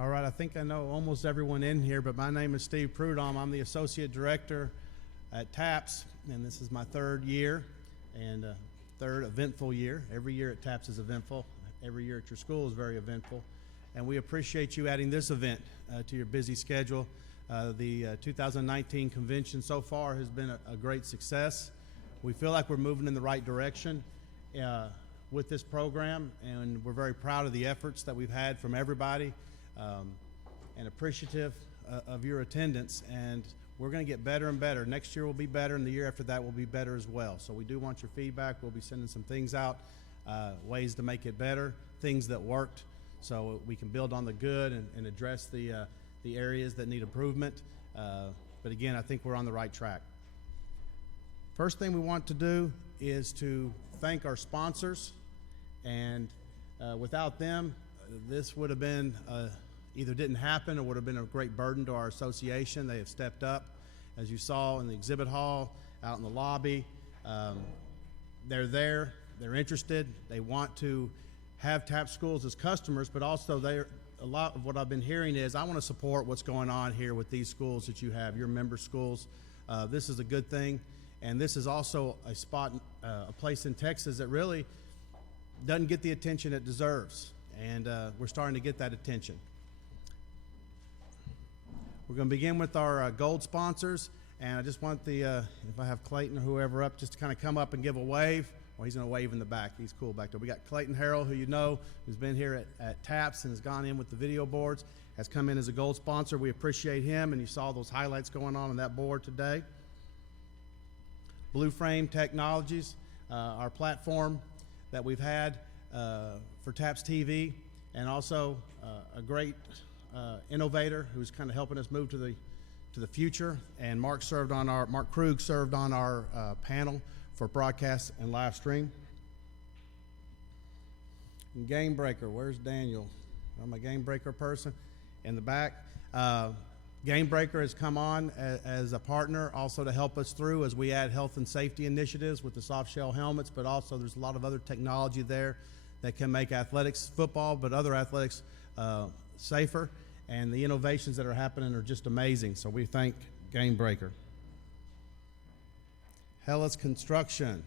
All right, I think I know almost everyone in here, but my name is Steve Prudhomme. I'm the Associate Director at TAPPS, and this is my third year and third eventful year. Every year at TAPPS is eventful. Every year at your school is very eventful. And we appreciate you adding this event to your busy schedule. The 2019 convention so far has been a great success. We feel like we're moving in the right direction with this program, and we're very proud of the efforts that we've had from everybody. And appreciative of your attendance, and we're going to get better and better. Next year will be better, and the year after that will be better as well. So we do want your feedback. We'll be sending some things out, ways to make it better, things that worked, so we can build on the good and address the areas that need improvement. But again, I think we're on the right track. First thing we want to do is to thank our sponsors, and without them, this would have been either didn't happen or would have been a great burden to our association. They have stepped up, as you saw in the exhibit hall, out in the lobby. They're there, they're interested, they want to have TAPPS schools as customers, but also a lot of what I've been hearing is, I want to support what's going on here with these schools that you have, your member schools. This is a good thing, and this is also a spot, a place in Texas that really doesn't get the attention it deserves, and we're starting to get that attention. We're going to begin with our gold sponsors, and I just want if I have Clayton or whoever up, just to kind of come up and give a wave. Well, he's going to wave in the back. He's cool back there. We got Clayton Harrell, who you know, who's been here at TAPPS and has gone in with the video boards, has come in as a gold sponsor. We appreciate him, and you saw those highlights going on that board today. Blue Frame Technologies, our platform that we've had for TAPPS TV, and also a great innovator who's kind of helping us move to the future. And Mark Krug served on our panel for broadcast and live stream. And Game Breaker, where's Daniel? I'm a Game Breaker person in the back. Game Breaker has come on as a partner also to help us through as we add health and safety initiatives with the soft shell helmets, but also there's a lot of other technology there that can make athletics, football, but other athletics safer, and the innovations that are happening are just amazing. So we thank Game Breaker. Hellas Construction,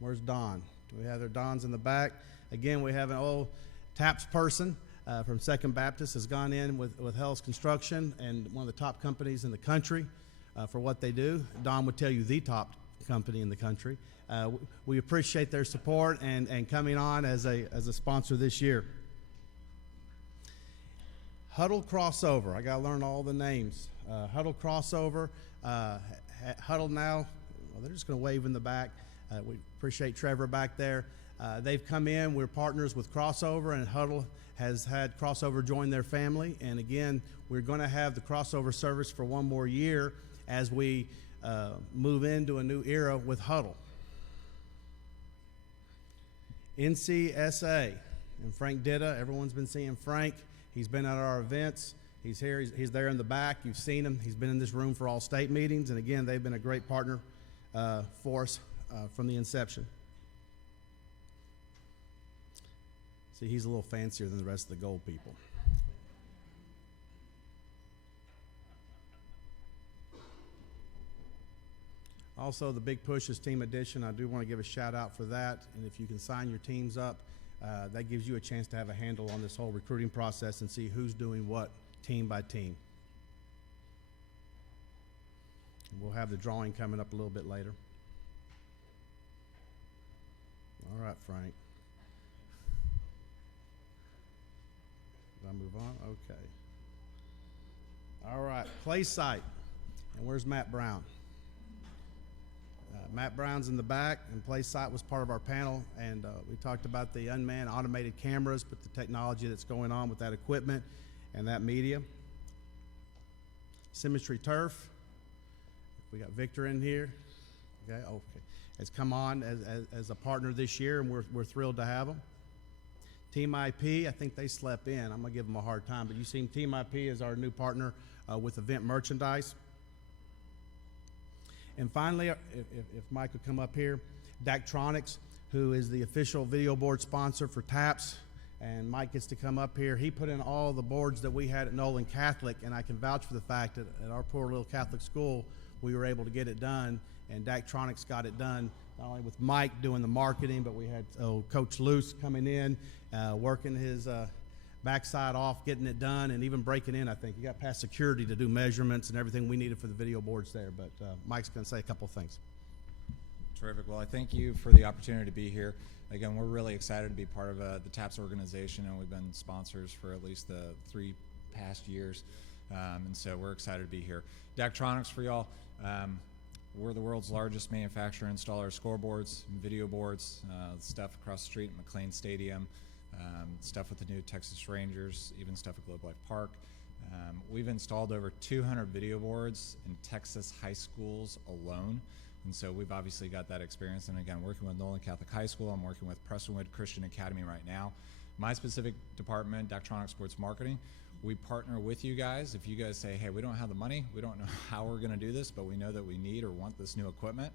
where's Don? Do we have their Dons in the back? Again, we have an old TAPPS person from Second Baptist has gone in with Hellas Construction, and one of the top companies in the country for what they do. Don would tell you the top company in the country. We appreciate their support and coming on as a sponsor this year. Huddle Crossover, I got to learn all the names. Huddle Crossover, Huddle now, well, they're just going to wave in the back. We appreciate Trevor back there. They've come in, we're partners with Crossover, and Huddle has had Crossover join their family. And again, we're going to have the Crossover service for one more year as we move into a new era with Huddle. NCSA and Frank Ditta, everyone's been seeing Frank. He's been at our events. He's here, he's there in the back. You've seen him. He's been in this room for all state meetings. And again, they've been a great partner for us from the inception. See, he's a little fancier than the rest of the gold people. Also, the big push is Team Edition. I do want to give a shout out for that. And if you can sign your teams up, that gives you a chance to have a handle on this whole recruiting process and see who's doing what team by team. We'll have the drawing coming up a little bit later. All right, Frank. Did I move on? Okay. All right, Play Site. And where's Matt Brown? Matt Brown's in the back, and Play Site was part of our panel, and we talked about the unmanned automated cameras, but the technology that's going on with that equipment and that media. Symmetry Turf. We got Victor in here. Okay, has come on as a partner this year, and we're thrilled to have them. Team IP, I think they slept in. I'm gonna give them a hard time, but you see Team IP is our new partner with event merchandise. And finally, if Mike would come up here, Daktronics, who is the official video board sponsor for TAPPS, and Mike gets to come up here. He put in all the boards that we had at Nolan Catholic, and I can vouch for the fact that at our poor little Catholic school, we were able to get it done, and Daktronics got it done, not only with Mike doing the marketing, but we had Coach Luce coming in, working his backside off, getting it done, and even breaking in, I think. He got past security to do measurements and everything we needed for the video boards there, but Mike's going to say a couple of things. Terrific. Well, I thank you for the opportunity to be here. Again, we're really excited to be part of the TAPPS organization, and we've been sponsors for at least the 3 past years, and so we're excited to be here. Daktronics for y'all. We're the world's largest manufacturer and installer of scoreboards, video boards, stuff across the street at McLean Stadium, stuff with the new Texas Rangers, even stuff at Globe Life Park. We've installed over 200 video boards in Texas high schools alone, and so we've obviously got that experience. And again, working with Nolan Catholic High School, I'm working with Prestonwood Christian Academy right now. My specific department, Daktronics Sports Marketing, we partner with you guys. If you guys say, hey, we don't have the money, we don't know how we're gonna do this, but we know that we need or want this new equipment,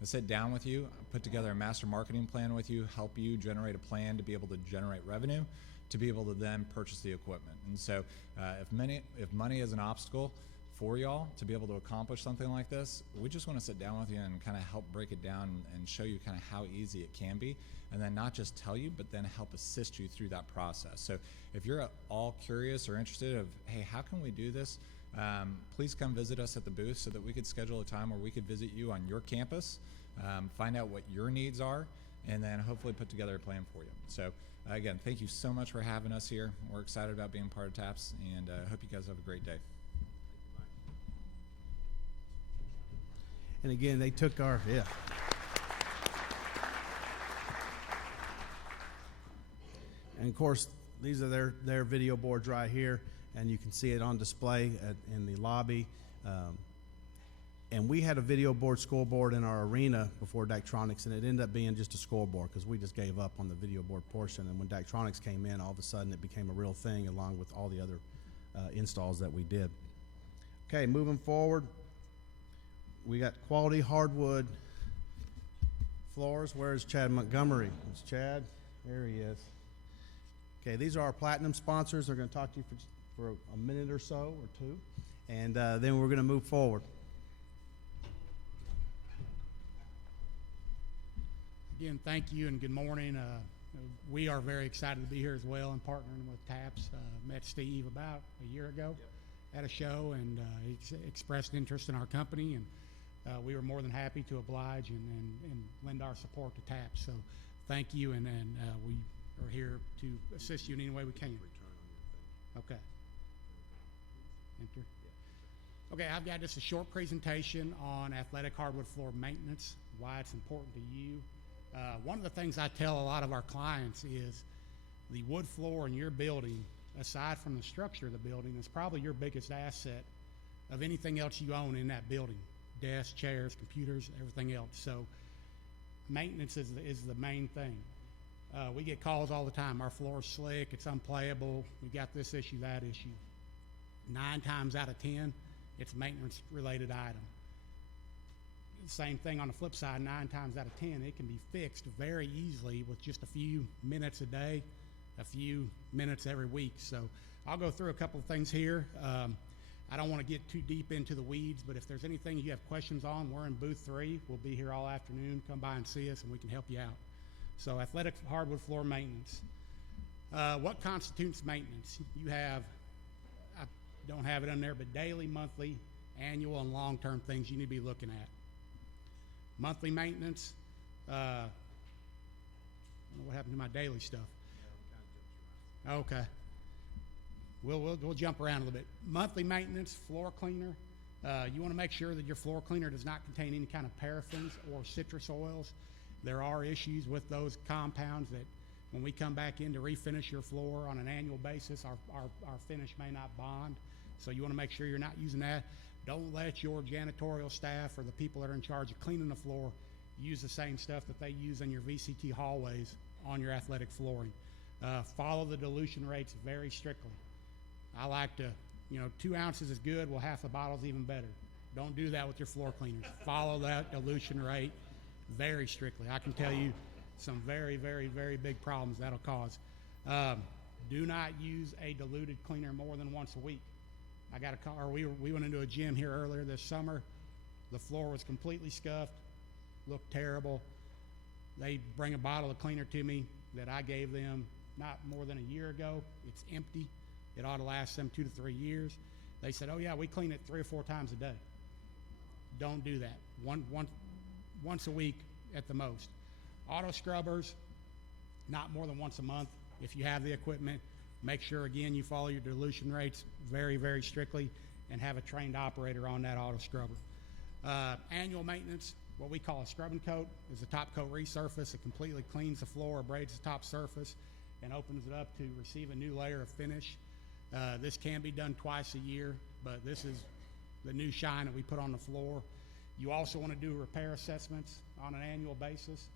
I sit down with you, put together a master marketing plan with you, help you generate a plan to be able to generate revenue, to be able to then purchase the equipment. And so if money is an obstacle for y'all to be able to accomplish something like this, we just wanna sit down with you and kind of help break it down and show you kind of how easy it can be, and then not just tell you, but then help assist you through that process. So if you're at all curious or interested of, hey, how can we do this? Please come visit us at the booth so that we could schedule a time where we could visit you on your campus, find out what your needs are, and then hopefully put together a plan for you. So again, thank you so much for having us here. We're excited about being part of TAPPS, and hope you guys have a great day. And again, they took our, And of course, these are their video boards right here, and you can see it on display in the lobby. And we had a video board scoreboard in our arena before Daktronics, and it ended up being just a scoreboard because we just gave up on the video board portion. And when Daktronics came in, all of a sudden it became a real thing along with all the other installs that we did. Okay, moving forward, we got quality hardwood floors. Where's Chad Montgomery? It's Chad. There he is. Okay, these are our platinum sponsors. They're going to talk to you for a minute or so or two, and then we're going to move forward. Again, thank you and good morning. We are very excited to be here as well and partnering with TAPPS. Met Steve about a year ago at a show, and he expressed interest in our company, and we were more than happy to oblige and lend our support to TAPPS. So thank you, and we are here to assist you in any way we can. Okay. Enter. Okay, I've got just a short presentation on athletic hardwood floor maintenance, why it's important to you. One of the things I tell a lot of our clients is the wood floor in your building, aside from the structure of the building, is probably your biggest asset of anything else you own in that building. Desks, chairs, computers, everything else. So maintenance is the main thing. We get calls all the time. Our floor's slick, it's unplayable, we got this issue, that issue. 9 times out of 10, it's a maintenance related item. Same thing on the flip side, 9 times out of 10, it can be fixed very easily with just a few minutes a day, a few minutes every week. So I'll go through a couple of things here. I don't want to get too deep into the weeds, but if there's anything you have questions on, we're in booth 3. We'll be here all afternoon. Come by and see us and we can help you out. So athletic hardwood floor maintenance. What constitutes maintenance? You have, I don't have it on there, but daily, monthly, annual, and long-term things you need to be looking at. Monthly maintenance, I don't know what happened to my daily stuff. Okay. We'll jump around a little bit. Monthly maintenance, floor cleaner. You want to make sure that your floor cleaner does not contain any kind of paraffins or citrus oils. There are issues with those compounds that when we come back in to refinish your floor on an annual basis, our finish may not bond. So you want to make sure you're not using that. Don't let your janitorial staff or the people that are in charge of cleaning the floor use the same stuff that they use in your VCT hallways on your athletic flooring. Follow the dilution rates very strictly. I like to, 2 ounces is good, well, half a bottle is even better. Don't do that with your floor cleaners. Follow that dilution rate very strictly. I can tell you some very, very, very big problems that'll cause. Do not use a diluted cleaner more than once a week. I got a call, or we went into a gym here earlier this summer. The floor was completely scuffed, looked terrible. They bring a bottle of cleaner to me that I gave them not more than a year ago. It's empty. It ought to last them 2 to 3 years. They said, oh yeah, we clean it 3 or 4 times a day. Don't do that. Once a week at the most. Auto scrubbers, not more than once a month. If you have the equipment, make sure again you follow your dilution rates very, very strictly and have a trained operator on that auto scrubber. Annual maintenance, what we call a scrub and coat, is a top coat resurface. It completely cleans the floor, abrades the top surface, and opens it up to receive a new layer of finish. This can be done twice a year, but this is the new shine that we put on the floor. You also want to do repair assessments on an annual basis.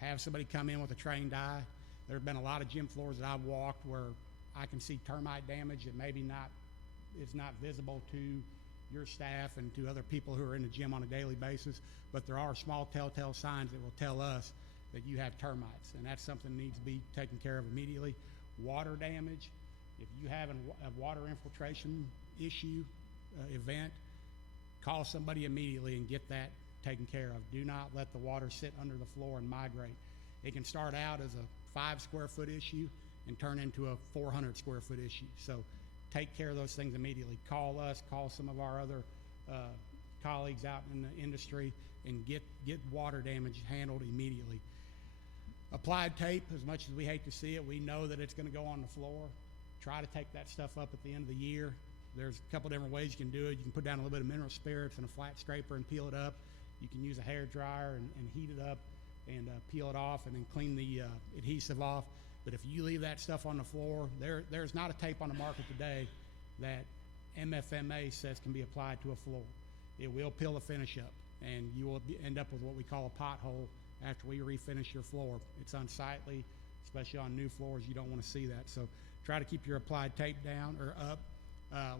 Have somebody come in with a trained eye. There have been a lot of gym floors that I've walked where I can see termite damage that maybe is not visible to your staff and to other people who are in the gym on a daily basis, but there are small telltale signs that will tell us that you have termites, and that's something that needs to be taken care of immediately. Water damage, if you have a water infiltration issue, event, call somebody immediately and get that taken care of. Do not let the water sit under the floor and migrate. It can start out as a 5 square foot issue and turn into a 400 square foot issue. So take care of those things immediately. Call us, call some of our other colleagues out in the industry, and get water damage handled immediately. Applied tape, as much as we hate to see it, we know that it's going to go on the floor. Try to take that stuff up at the end of the year. There's a couple different ways you can do it. You can put down a little bit of mineral spirits and a flat scraper and peel it up. You can use a hair dryer and heat it up and peel it off and then clean the adhesive off. But if you leave that stuff on the floor, there's not a tape on the market today that MFMA says can be applied to a floor. It will peel the finish up, and you will end up with what we call a pothole after we refinish your floor. It's unsightly, especially on new floors. You don't want to see that. So try to keep your applied tape down or up.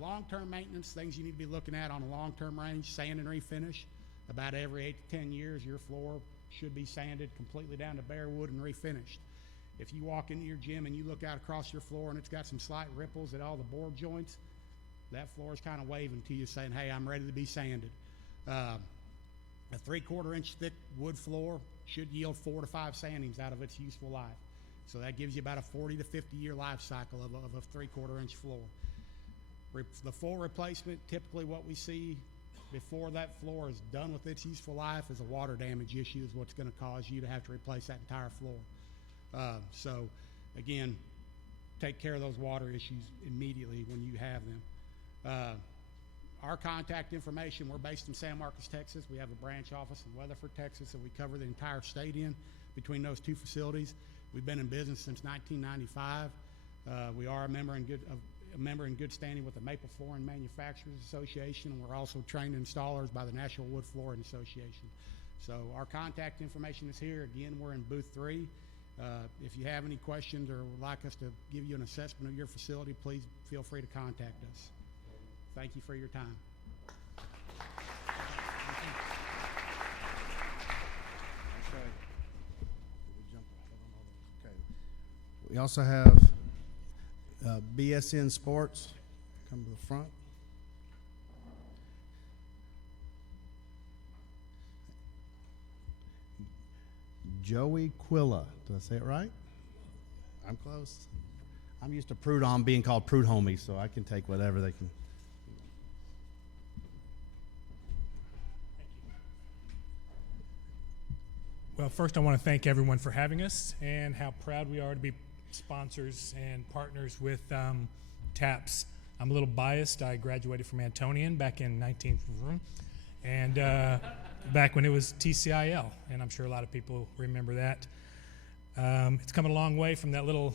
Long-term maintenance, things you need to be looking at on a long-term range, sand and refinish. About every 8 to 10 years, your floor should be sanded completely down to bare wood and refinished. If you walk into your gym and you look out across your floor and it's got some slight ripples at all the board joints, that floor is kind of waving to you saying, hey, I'm ready to be sanded. A 3/4 inch thick wood floor should yield 4 to 5 sandings out of its useful life. So that gives you about a 40 to 50 year life cycle of a 3/4 inch floor. The full replacement, typically what we see before that floor is done with its useful life is a water damage issue, is what's going to cause you to have to replace that entire floor. So again, take care of those water issues immediately when you have them. Our contact information, we're based in San Marcos, Texas. We have a branch office in Weatherford, Texas, and we cover the entire state between those 2 facilities. We've been in business since 1995. We are a member in good standing with the Maple Flooring Manufacturers Association, and we're also trained installers by the National Wood Flooring Association. So our contact information is here. Again, we're in booth 3. If you have any questions or would like us to give you an assessment of your facility, please feel free to contact us. Thank you for your time. We also have BSN Sports. Come to the front. Joey Quilla. Did I say it right? I'm close. I'm used to Prudhomme being called Prudhomme, so I can take whatever they can. Well, first I want to thank everyone for having us and how proud we are to be sponsors and partners with TAPPS. I'm a little biased. I graduated from Antonian back in 19th and back when it was TCIL, and I'm sure a lot of people remember that. It's come a long way from that little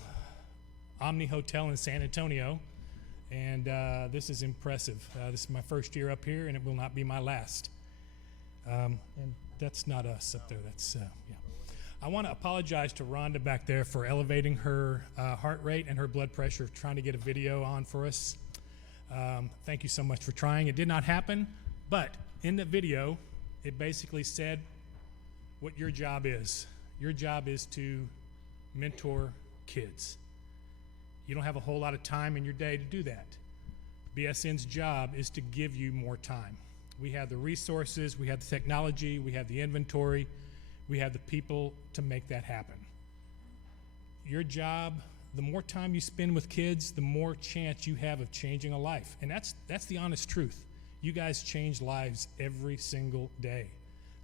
Omni Hotel in San Antonio, and this is impressive. This is my first year up here, and it will not be my last. And that's not us up there. That's yeah. I want to apologize to Rhonda back there for elevating her heart rate and her blood pressure, trying to get a video on for us. Thank you so much for trying. It did not happen, but in the video, it basically said what your job is. Your job is to mentor kids. You don't have a whole lot of time in your day to do that. BSN's job is to give you more time. We have the resources, we have the technology, we have the inventory, we have the people to make that happen. Your job, the more time you spend with kids, the more chance you have of changing a life. And that's the honest truth. You guys change lives every single day.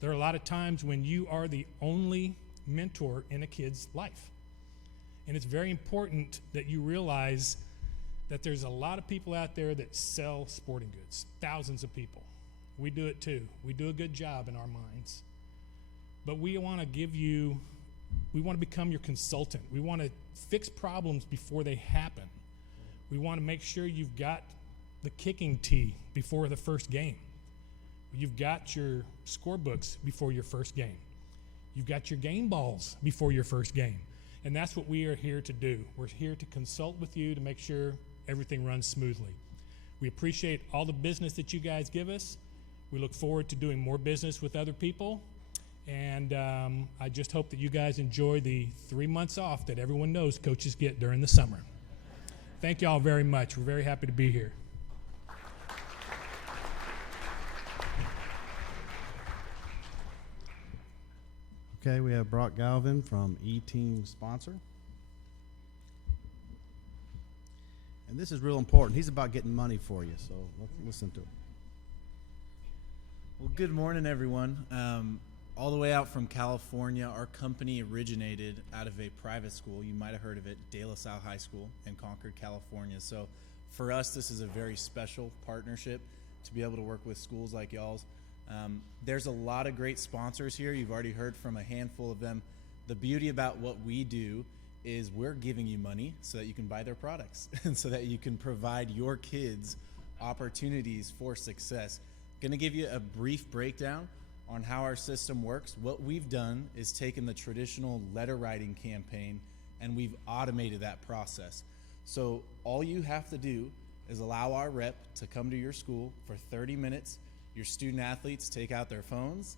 There are a lot of times when you are the only mentor in a kid's life. And it's very important that you realize that there's a lot of people out there that sell sporting goods, thousands of people. We do it too. We do a good job in our minds. But we want to become your consultant. We want to fix problems before they happen. We want to make sure you've got the kicking tee before the first game. You've got your scorebooks before your first game. You've got your game balls before your first game. And that's what we are here to do. We're here to consult with you to make sure everything runs smoothly. We appreciate all the business that you guys give us. We look forward to doing more business with other people. And I just hope that you guys enjoy the 3 months off that everyone knows coaches get during the summer. Thank you all very much. We're very happy to be here. Okay, we have Brock Galvin from E-Team Sponsor. And this is real important. He's about getting money for you, so let's listen to it. Well, good morning, everyone. All the way out from California, our company originated out of a private school. You might have heard of it, De La Salle High School in Concord, California. So for us, this is a very special partnership to be able to work with schools like y'all's. There's a lot of great sponsors here. You've already heard from a handful of them. The beauty about what we do is we're giving you money so that you can buy their products and so that you can provide your kids opportunities for success. Going to give you a brief breakdown on how our system works. What we've done is taken the traditional letter writing campaign and we've automated that process. So all you have to do is allow our rep to come to your school for 30 minutes. Your student athletes take out their phones,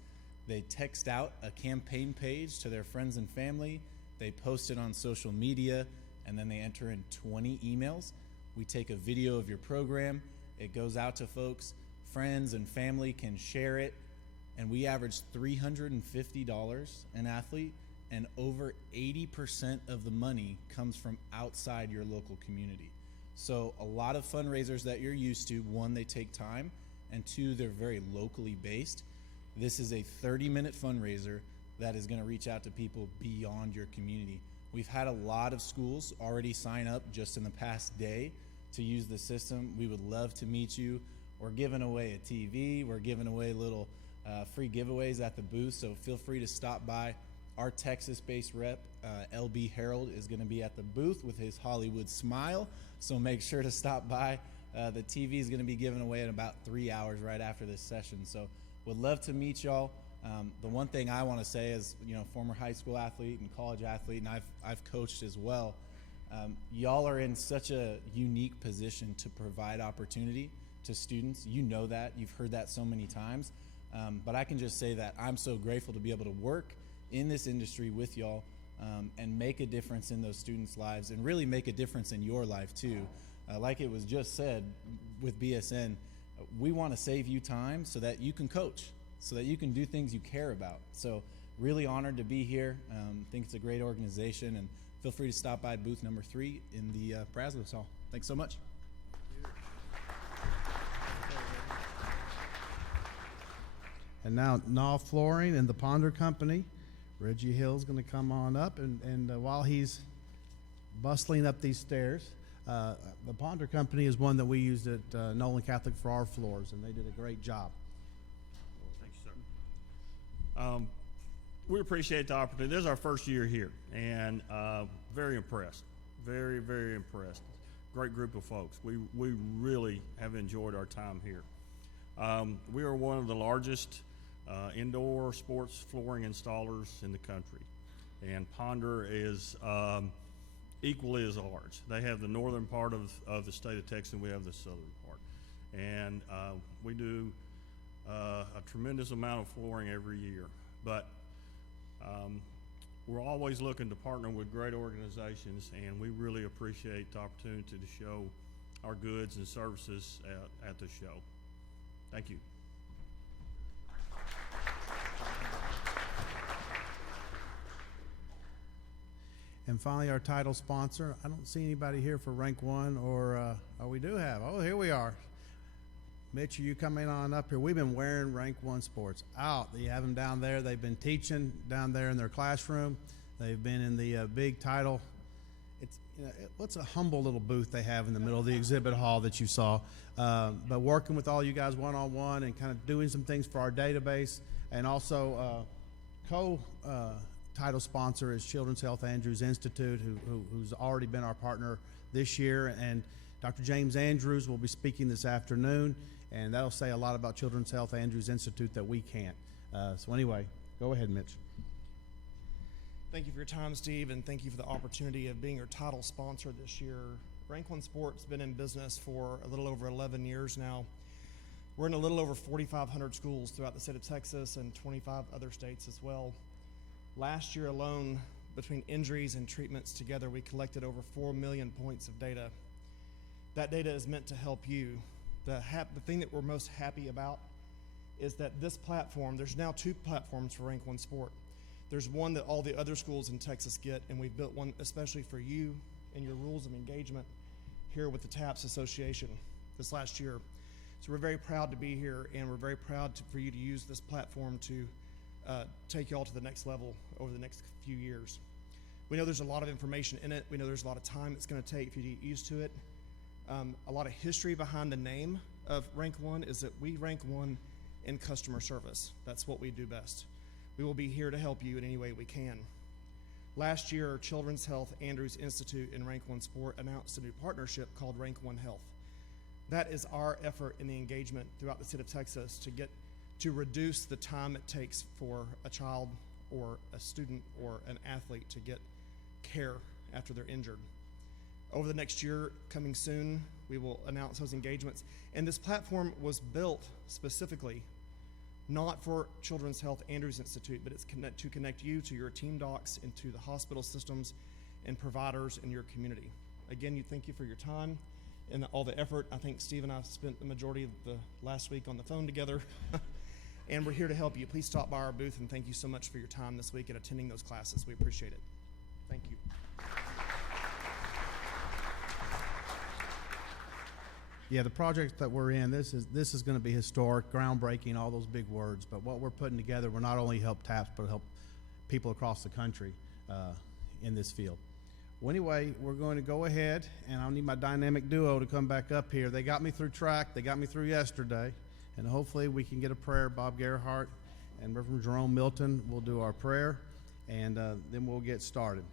they text out a campaign page to their friends and family, they post it on social media, and then they enter in 20 emails. We take a video of your program, it goes out to folks, friends and family can share it, and we average $350 an athlete, and over 80% of the money comes from outside your local community. So a lot of fundraisers that you're used to, one, they take time, and two, they're very locally based. This is a 30-minute fundraiser that is going to reach out to people beyond your community. We've had a lot of schools already sign up just in the past day to use the system. We would love to meet you. We're giving away a TV. We're giving away little free giveaways at the booth, so feel free to stop by. Our Texas-based rep, LB Harold, is going to be at the booth with his Hollywood smile, so make sure to stop by. The TV is going to be given away in about 3 hours right after this session, so would love to meet y'all. The one thing I want to say is, former high school athlete and college athlete, and I've coached as well. Y'all are in such a unique position to provide opportunity to students. You know that. You've heard that so many times. But I can just say that I'm so grateful to be able to work in this industry with y'all and make a difference in those students' lives and really make a difference in your life too. Like it was just said with BSN, we want to save you time so that you can coach, so that you can do things you care about. So really honored to be here. Think it's a great organization, and feel free to stop by booth number 3 in the Brazos Hall. Thanks so much. And now, Naw Flooring and the Ponder Company. Reggie Hill's going to come on up, and while he's bustling up these stairs, the Ponder Company is one that we used at Nolan Catholic for our floors, and they did a great job. Thank you, sir. We appreciate the opportunity. This is our first year here, and very impressed. Very, very impressed. Great group of folks. We really have enjoyed our time here. We are one of the largest indoor sports flooring installers in the country, and Ponder is equally as large. They have the northern part of the state of Texas, and we have the southern part, and we do a tremendous amount of flooring every year. But we're always looking to partner with great organizations, and we really appreciate the opportunity to show our goods and services at the show. Thank you. And finally, our title sponsor. I don't see anybody here for Rank 1, or oh, we do have. Oh, here we are. Mitch, are you coming on up here? We've been wearing Rank 1 sports out. You have them down there. They've been teaching down there in their classroom. They've been in the big title. It's, what's a humble little booth they have in the middle of the exhibit hall that you saw. But working with all you guys one-on-one and kind of doing some things for our database, and also title sponsor is Children's Health Andrews Institute, who's already been our partner this year. And Dr. James Andrews will be speaking this afternoon, and that'll say a lot about Children's Health Andrews Institute that we can't. So anyway, go ahead, Mitch. Thank you for your time, Steve, and thank you for the opportunity of being your title sponsor this year. Rank 1 Sports has been in business for a little over 11 years now. We're in a little over 4,500 schools throughout the state of Texas and 25 other states as well. Last year alone, between injuries and treatments together, we collected over 4 million points of data. That data is meant to help you. The thing that we're most happy about is that this platform, there's now 2 platforms for Rank 1 Sport. There's one that all the other schools in Texas get, and we've built one especially for you and your rules of engagement here with the TAPPS Association this last year. So we're very proud to be here, and we're very proud for you to use this platform to take you all to the next level over the next few years. We know there's a lot of information in it. We know there's a lot of time it's going to take for you to get used to it. A lot of history behind the name of Rank 1 is that we rank 1 in customer service. That's what we do best. We will be here to help you in any way we can. Last year, Children's Health Andrews Institute and Rank 1 Sport announced a new partnership called Rank 1 Health. That is our effort in the engagement throughout the state of Texas to reduce the time it takes for a child or a student or an athlete to get care after they're injured. Over the next year, coming soon, we will announce those engagements. And this platform was built specifically not for Children's Health Andrews Institute, but it's to connect you to your team docs and to the hospital systems and providers in your community. Again, thank you for your time and all the effort. I think Steve and I spent the majority of the last week on the phone together. And we're here to help you. Please stop by our booth, and thank you so much for your time this week and attending those classes. We appreciate it. Thank you. Yeah, the project that we're in, this is going to be historic, groundbreaking, all those big words. But what we're putting together will not only help TAPPS, but help people across the country in this field. Well, anyway, we're going to go ahead, and I'll need my dynamic duo to come back up here. They got me through track. They got me through yesterday. And hopefully we can get a prayer. Bob Gerhardt and Reverend Jerome Milton will do our prayer, and then we'll get started.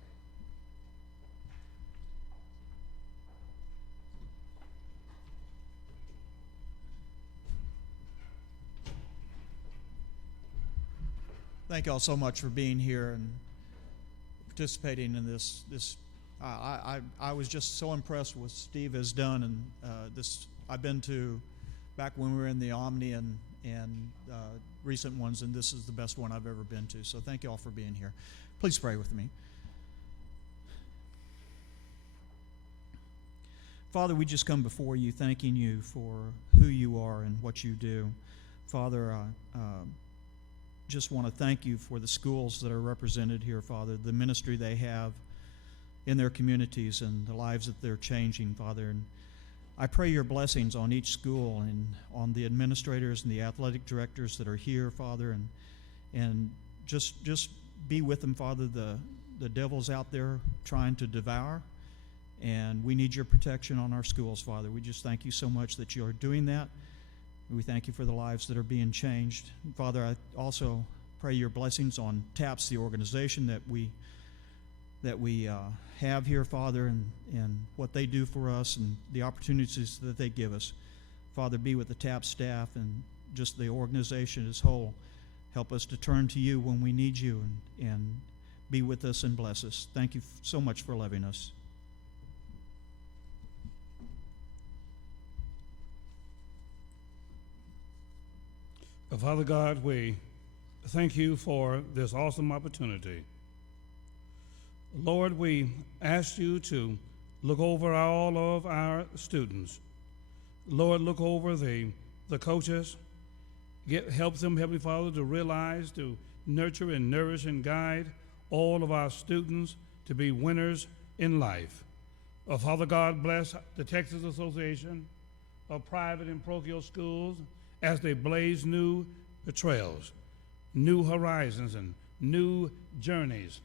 Thank you all so much for being here and participating in this. I was just so impressed with what Steve has done, and I've been to back when we were in the Omni and recent ones, and this is the best one I've ever been to. So thank you all for being here. Please pray with me. Father, we just come before you, thanking you for who you are and what you do. Father, just want to thank you for the schools that are represented here, Father, the ministry they have in their communities and the lives that they're changing, Father. And I pray your blessings on each school and on the administrators and the athletic directors that are here, Father, and just be with them, Father. The devil's out there trying to devour, and we need your protection on our schools, Father. We just thank you so much that you are doing that. We thank you for the lives that are being changed. Father, I also pray your blessings on TAPPS, the organization that we have here, Father, and what they do for us and the opportunities that they give us. Father, be with the TAPPS staff and just the organization as whole. Help us to turn to you when we need you, and be with us and bless us. Thank you so much for loving us. Father God, we thank you for this awesome opportunity Lord, we ask you to look over all of our students. Lord, look over the coaches. Help them, Heavenly Father, to realize, to nurture and nourish and guide all of our students to be winners in life. Father God, bless the Texas Association of Private and Parochial Schools as they blaze new trails, new horizons, and new journeys.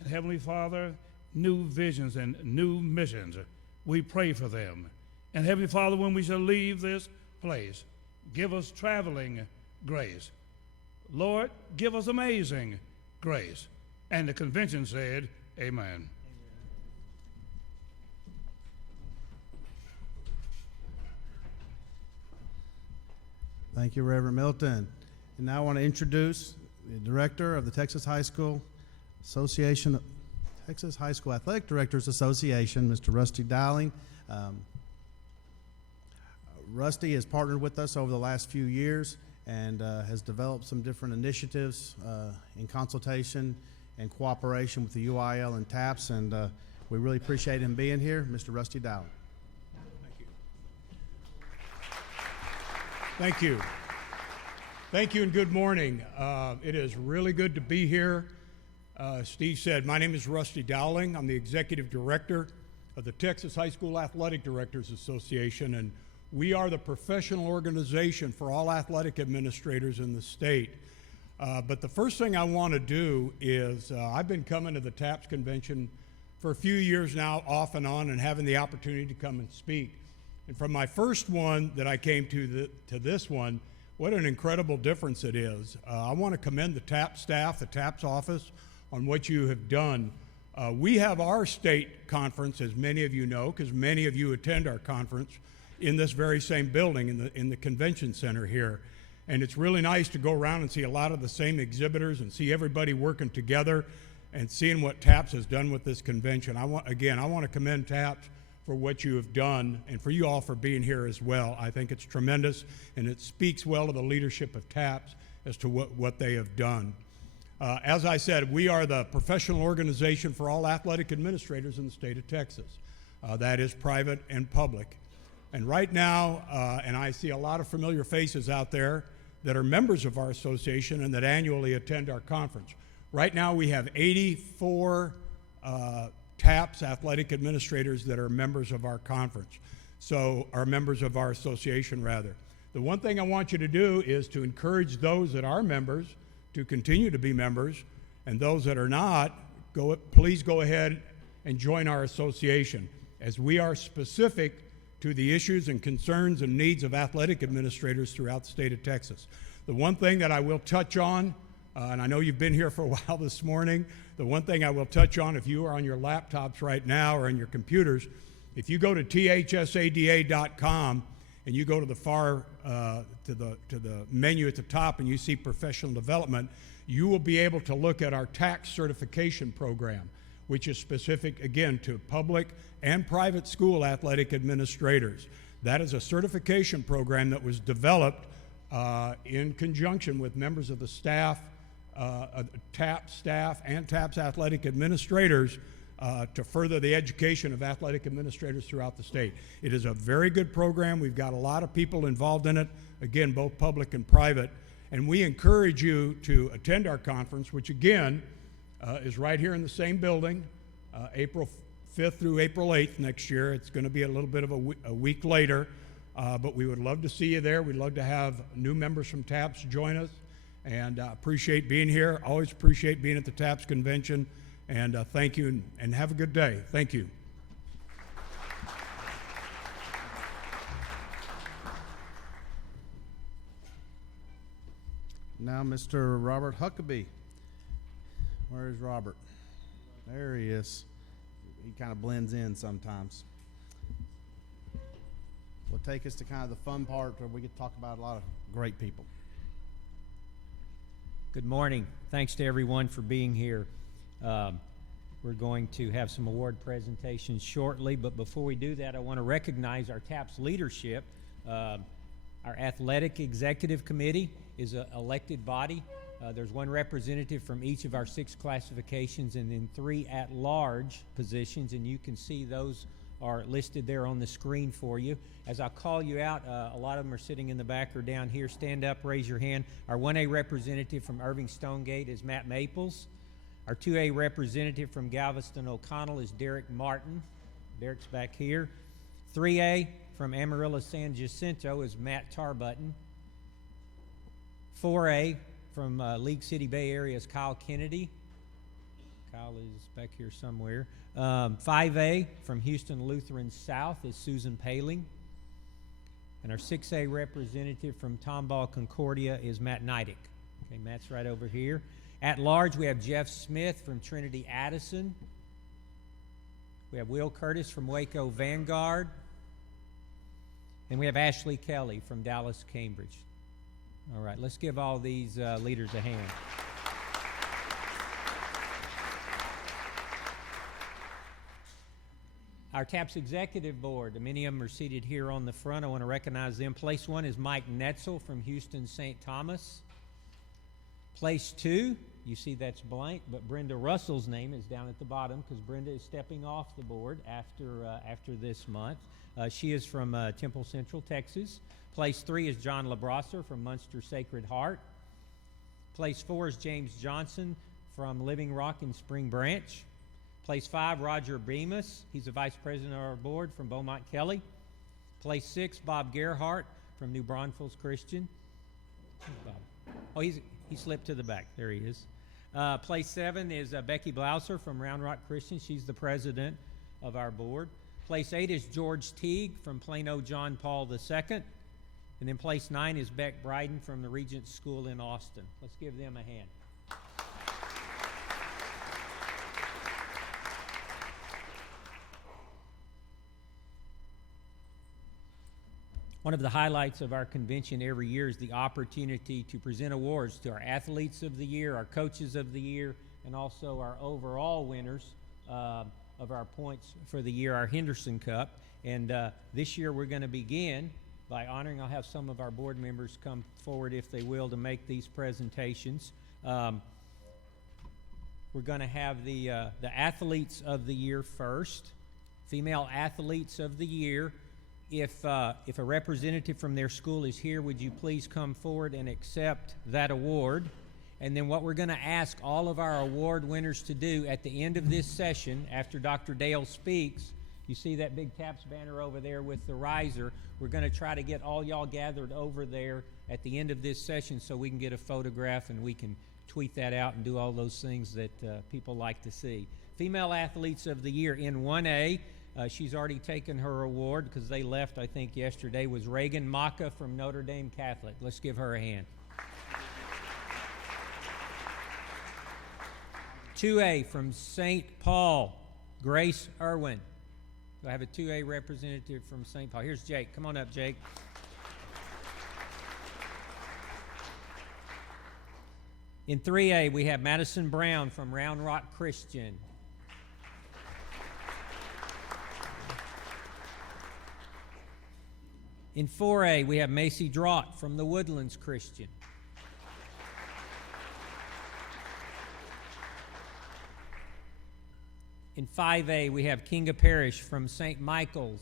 And Heavenly Father, new visions and new missions. We pray for them. And Heavenly Father, when we shall leave this place, give us traveling grace. Lord, give us amazing grace. And the convention said, amen. Thank you, Reverend Milton. And now I want to introduce the director of the Texas High School Athletic Directors Association, Mr. Rusty Dowling. Rusty has partnered with us over the last few years and has developed some different initiatives in consultation and cooperation with the UIL and TAPPS, and we really appreciate him being here. Mr. Rusty Dowling. Thank you. Thank you and good morning. It is really good to be here. Steve said, my name is Rusty Dowling. I'm the Executive Director of the Texas High School Athletic Directors Association, and we are the professional organization for all athletic administrators in the state. But the first thing I want to do is, I've been coming to the TAPPS convention for a few years now, off and on, and having the opportunity to come and speak. And from my first one that I came to this one, what an incredible difference it is. I want to commend the TAPPS staff, the TAPPS office, on what you have done. We have our state conference, as many of you know, because many of you attend our conference in this very same building in the convention center here. And it's really nice to go around and see a lot of the same exhibitors and see everybody working together and seeing what TAPPS has done with this convention. I want to commend TAPPS for what you have done and for you all for being here as well. I think it's tremendous, and it speaks well to the leadership of TAPPS as to what they have done. As I said, we are the professional organization for all athletic administrators in the state of Texas. That is private and public. And right now, and I see a lot of familiar faces out there that are members of our association and that annually attend our conference. Right now we have 84 TAPPS athletic administrators that are members of our conference, are members of our association rather. The one thing I want you to do is to encourage those that are members to continue to be members, and those that are not, please go ahead and join our association, as we are specific to the issues and concerns and needs of athletic administrators throughout the state of Texas. The one thing that I will touch on, and I know you've been here for a while this morning, the one thing I will touch on, if you are on your laptops right now or on your computers, if you go to thsada.com and you go to the far, to the menu at the top and you see professional development, you will be able to look at our tax certification program, which is specific, again, to public and private school athletic administrators. That is a certification program that was developed in conjunction with members of the staff, TAPPS staff and TAPPS athletic administrators to further the education of athletic administrators throughout the state. It is a very good program. We've got a lot of people involved in it, again, both public and private. And we encourage you to attend our conference, which again is right here in the same building, April 5th through April 8th next year. It's going to be a little bit of a week later, but we would love to see you there. We'd love to have new members from TAPPS join us, and appreciate being here. Always appreciate being at the TAPPS convention, and thank you, and have a good day. Thank you. Now Mr. Robert Huckabee. Where is Robert? There he is. He kind of blends in sometimes. Will take us to kind of the fun part where we get to talk about a lot of great people. Good morning. Thanks to everyone for being here. We're going to have some award presentations shortly, but before we do that, I want to recognize our TAPPS leadership. Our Athletic Executive Committee is an elected body There's one representative from each of our 6 classifications and then 3 at-large positions, and you can see those are listed there on the screen for you. As I call you out, a lot of them are sitting in the back or down here. Stand up, raise your hand. Our 1A representative from Irving Stonegate is Matt Maples. Our 2A representative from Galveston O'Connell is Derek Martin. Derek's back here. 3A from Amarillo San Jacinto is Matt Tarbutton. 4A from League City Bay Area is Kyle Kennedy. Kyle is back here somewhere. 5A from Houston Lutheran South is Susan Paling. And our 6A representative from Tomball Concordia is Matt Neidick. Okay, Matt's right over here. At large, we have Jeff Smith from Trinity Addison. We have Will Curtis from Waco Vanguard. And we have Ashley Kelly from Dallas Cambridge. All right, let's give all these leaders a hand. Our TAPPS Executive Board, many of them are seated here on the front. I want to recognize them. Place 1 is Mike Netzel from Houston St. Thomas. Place 2, you see that's blank, but Brenda Russell's name is down at the bottom because Brenda is stepping off the board after this month. She is from Temple Central, Texas. Place 3 is John LeBrosser from Munster Sacred Heart. Place 4 is James Johnson from Living Rock in Spring Branch. Place 5, Roger Bemis. He's the vice president of our board from Beaumont Kelly. Place 6, Bob Gerhart from New Braunfels Christian. Bob? Oh, he slipped to the back. There he is. Place 7 is Becky Blouser from Round Rock Christian. She's the president of our board. Place 8 is George Teague from Plano John Paul II. And then place 9 is Beck Bryden from the Regents School in Austin. Let's give them a hand. One of the highlights of our convention every year is the opportunity to present awards to our athletes of the year, our coaches of the year, and also our overall winners of our points for the year, our Henderson Cup. And this year we're going to begin by honoring. I'll have some of our board members come forward, if they will, to make these presentations. We're going to have the athletes of the year first, female athletes of the year. If a representative from their school is here, would you please come forward and accept that award? And then what we're going to ask all of our award winners to do at the end of this session, after Dr. Dale speaks, you see that big TAPPS banner over there with the riser. We're going to try to get all y'all gathered over there at the end of this session so we can get a photograph and we can tweet that out and do all those things that people like to see. Female Athletes of the Year in 1A. She's already taken her award because they left, I think, yesterday, was Reagan Maka from Notre Dame Catholic. Let's give her a hand. 2A from St. Paul, Grace Irwin. I have a 2A representative from St. Paul. Here's Jake. Come on up, Jake. In 3A, we have Madison Brown from Round Rock Christian. In 4A, we have Macy Draught from the Woodlands Christian. In 5A, we have Kinga Parrish from St. Michael's.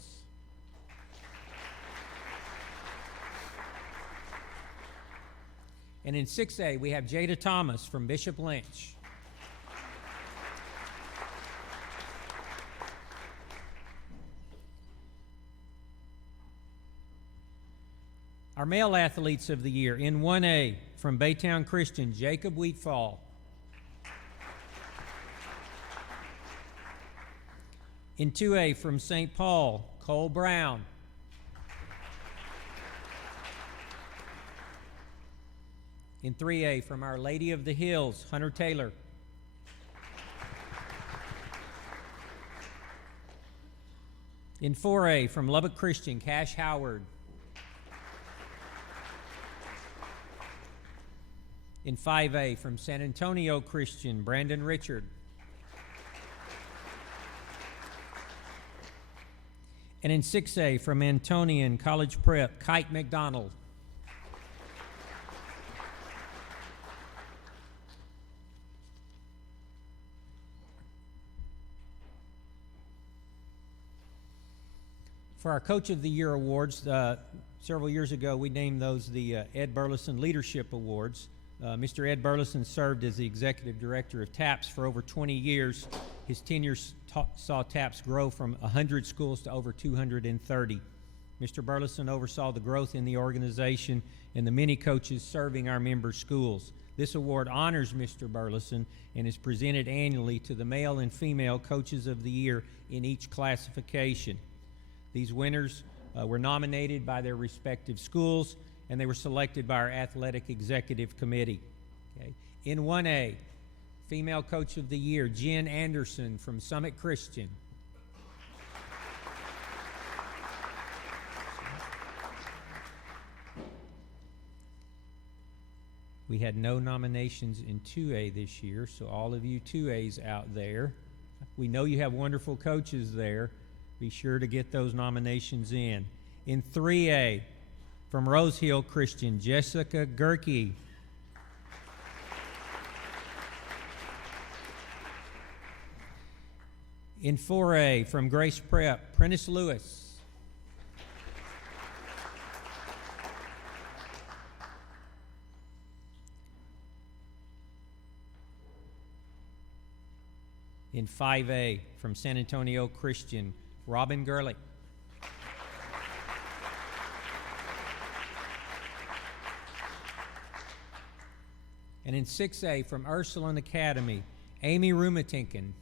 And in 6A, we have Jada Thomas from Bishop Lynch. Our male athletes of the year, in 1A, from Baytown Christian, Jacob Wheatfall. In 2A, from St. Paul, Cole Brown. In 3A, from Our Lady of the Hills, Hunter Taylor. In 4A, from Lubbock Christian, Cash Howard. In 5A, from San Antonio Christian, Brandon Richard. And in 6A, from Antonian College Prep, Kite McDonald. For our Coach of the Year awards, several years ago we named those the Ed Burleson Leadership Awards. Mr. Ed Burleson served as the Executive Director of TAPPS for over 20 years. His tenure saw TAPPS grow from 100 schools to over 230. Mr. Burleson oversaw the growth in the organization and the many coaches serving our member schools. This award honors Mr. Burleson and is presented annually to the male and female Coaches of the Year in each classification. These winners were nominated by their respective schools, and they were selected by our Athletic Executive Committee. Okay. In 1A, Female Coach of the Year, Jen Anderson from Summit Christian. We had no nominations in 2A this year, so all of you 2As out there, we know you have wonderful coaches there. Be sure to get those nominations in. In 3A, from Rose Hill Christian, Jessica Gerke. In 4A, from Grace Prep, Prentice Lewis. In 5A, from San Antonio Christian, Robin Gurley. And in 6A, from Ursuline Academy, Amy Rumatinkin.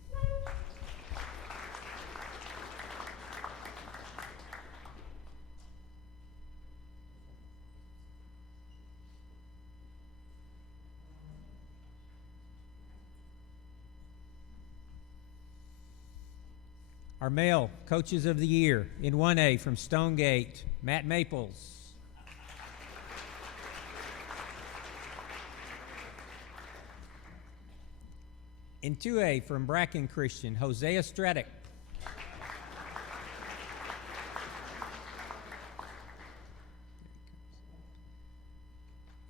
Our male Coaches of the Year, in 1A, from Stonegate, Matt Maples. In 2A, from Bracken Christian, Hosea Stredick.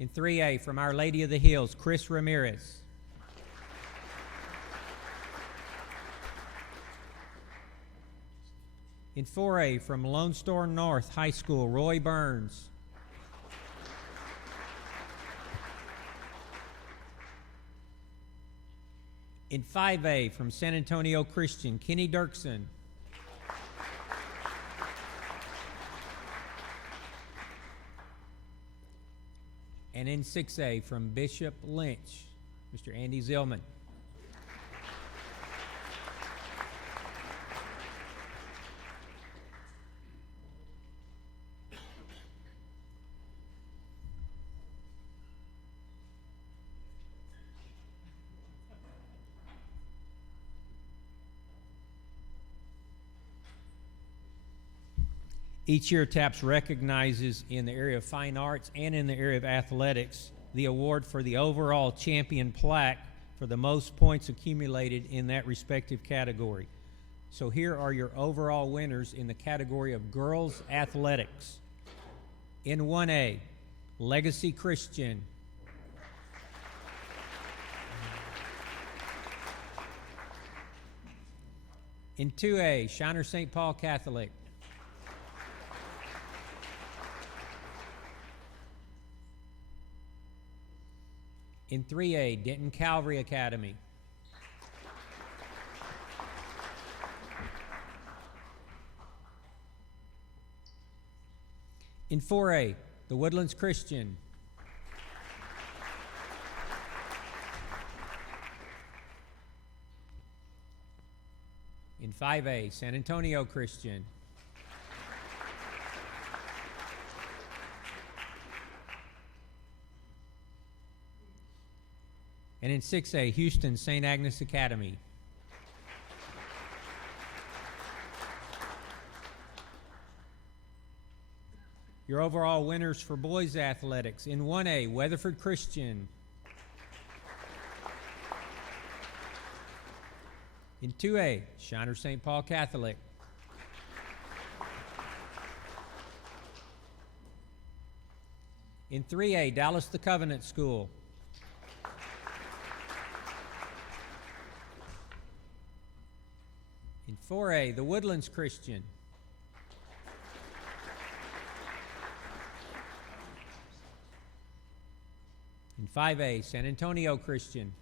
In 3A, from Our Lady of the Hills, Chris Ramirez. In 4A, from Lone Star North High School, Roy Burns. In 5A, from San Antonio Christian, Kenny Dirksen. And in 6A, from Bishop Lynch, Mr. Andy Zillman. Each year, TAPPS recognizes in the area of fine arts and in the area of athletics the award for the overall champion plaque for the most points accumulated in that respective category. So here are your overall winners in the category of girls athletics. In 1A, Legacy Christian. In 2A, Shiner St. Paul Catholic. In 3A, Denton Calvary Academy. In 4A, the Woodlands Christian. In 5A, San Antonio Christian. And in 6A, Houston St. Agnes Academy. Your overall winners for boys athletics. In 1A, Weatherford Christian. In 2A, Shiner St. Paul Catholic. In 3A, Dallas the Covenant School. In 4A, the Woodlands Christian. 5A, San Antonio Christian.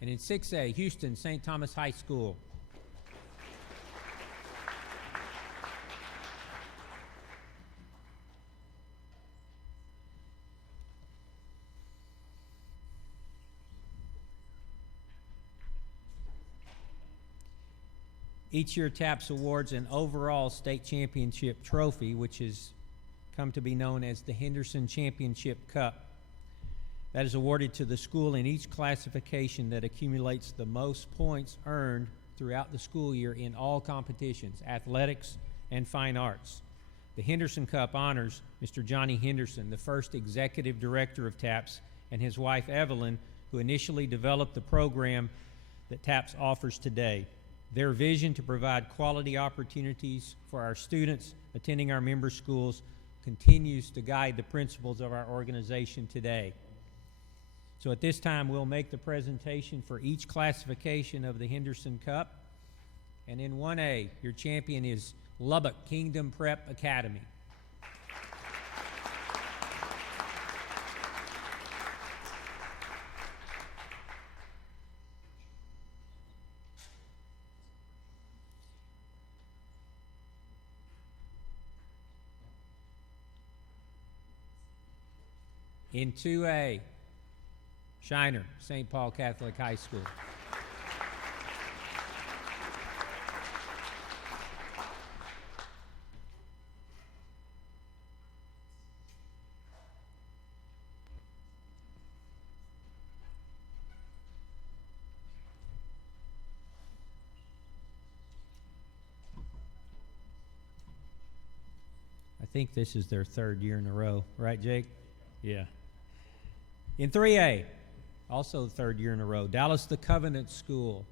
And in 6A, Houston St. Thomas High School. Each year, TAPPS awards an overall state championship trophy, which has come to be known as the Henderson Championship Cup. That is awarded to the school in each classification that accumulates the most points earned throughout the school year in all competitions, athletics and fine arts. The Henderson Cup honors Mr. Johnny Henderson, the first executive director of TAPPS, and his wife Evelyn, who initially developed the program that TAPPS offers today. Their vision to provide quality opportunities for our students attending our member schools continues to guide the principles of our organization today. So at this time, we'll make the presentation for each classification of the Henderson Cup. And in 1A, your champion is Lubbock Kingdom Prep Academy. In 2A, Shiner, St. Paul Catholic High School. I think this is their third year in a row, right, Jake? Yeah. In 3A, also the third year in a row, Dallas the Covenant School.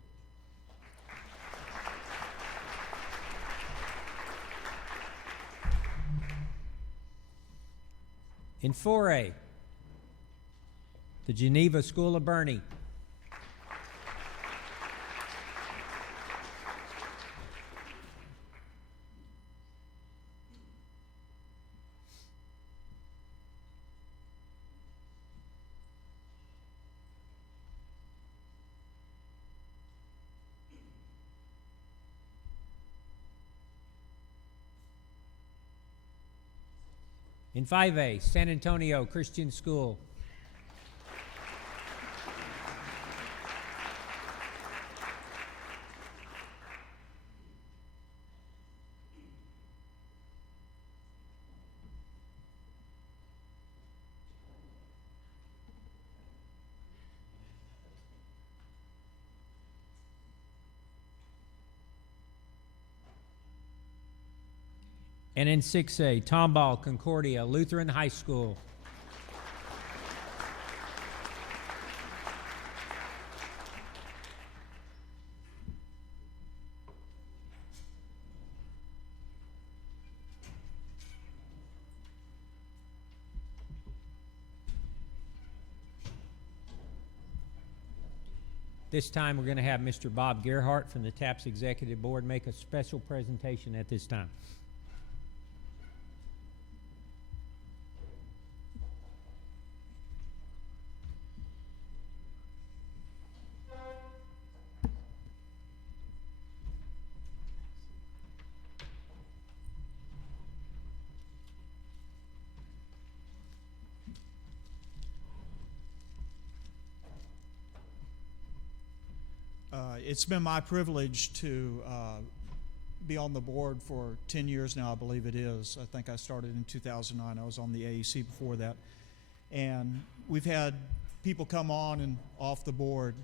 In 4A, the Geneva School of Bernie. In 5A, San Antonio Christian School. And in 6A, Tomball Concordia Lutheran High School. This time we're going to have Mr. Bob Gerhardt from the TAPPS Executive Board make a special presentation at this time. It's been my privilege to be on the board for 10 years now, I believe it is. I think I started in 2009. I was on the AEC before that. And we've had people come on and off the board.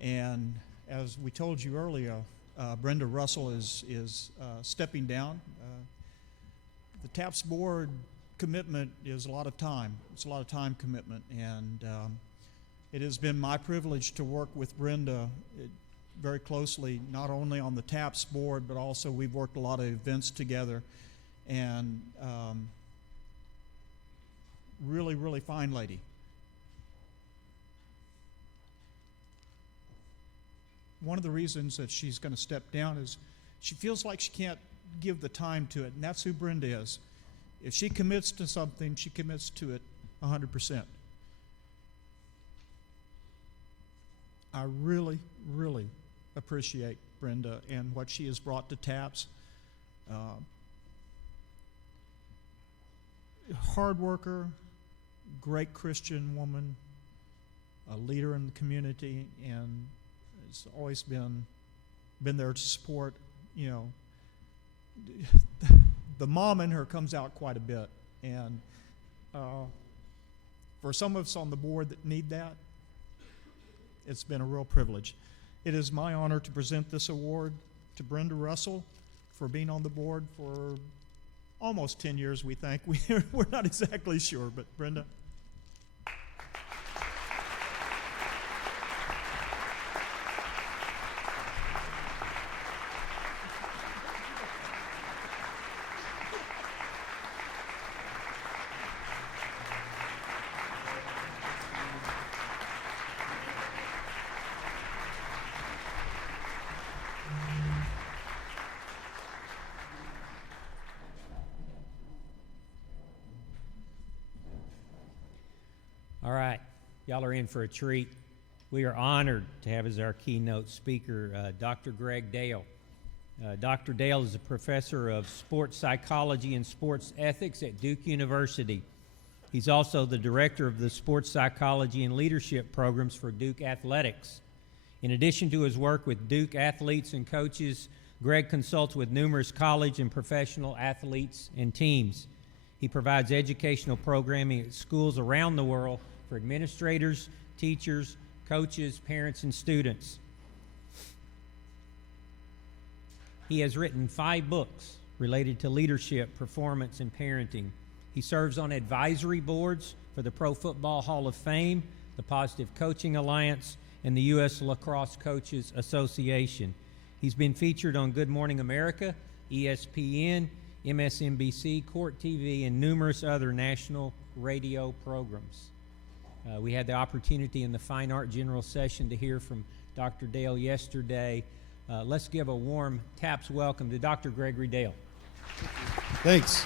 And as we told you earlier, Brenda Russell is stepping down. The TAPPS board commitment is a lot of time. It's a lot of time commitment. And it has been my privilege to work with Brenda very closely, not only on the TAPPS board, but also we've worked a lot of events together. And really, really fine lady. One of the reasons that she's going to step down is she feels like she can't give the time to it, and that's who Brenda is. If she commits to something, she commits to it 100%. I really, really appreciate Brenda and what she has brought to TAPPS. Hard worker, great Christian woman, a leader in the community, and has always been there to support, you know. The mom in her comes out quite a bit, and for some of us on the board that need that, it's been a real privilege. It is my honor to present this award to Brenda Russell for being on the board for almost 10 years, we think. We're not exactly sure, but Brenda. All right, y'all are in for a treat. We are honored to have as our keynote speaker Dr. Greg Dale. Dr. Dale is a professor of sports psychology and sports ethics at Duke University. He's also the director of the sports psychology and leadership programs for Duke Athletics. In addition to his work with Duke athletes and coaches, Greg consults with numerous college and professional athletes and teams. He provides educational programming at schools around the world for administrators, teachers, coaches, parents, and students. He has written 5 books related to leadership, performance, and parenting. He serves on advisory boards for the Pro Football Hall of Fame, the Positive Coaching Alliance, and the U.S. Lacrosse Coaches Association. He's been featured on Good Morning America, ESPN, MSNBC, Court TV, and numerous other national radio programs. We had the opportunity in the Fine Art General Session to hear from Dr. Dale yesterday. Let's give a warm TAPPS welcome to Dr. Gregory Dale. Thanks.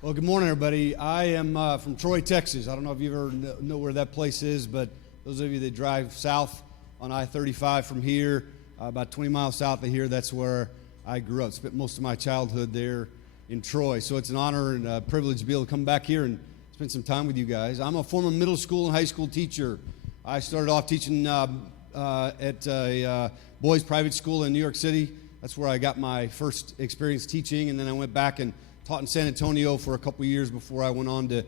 Well, good morning, everybody. I am from Troy, Texas. I don't know if you ever know where that place is, but those of you that drive south on I-35 from here, about 20 miles south of here, that's where I grew up. Spent most of my childhood there in Troy. So it's an honor and a privilege to be able to come back here and spend some time with you guys. I'm a former middle school and high school teacher. I started off teaching at a boys' private school in New York City. That's where I got my first experience teaching, and then I went back and taught in San Antonio for a couple years before I went on to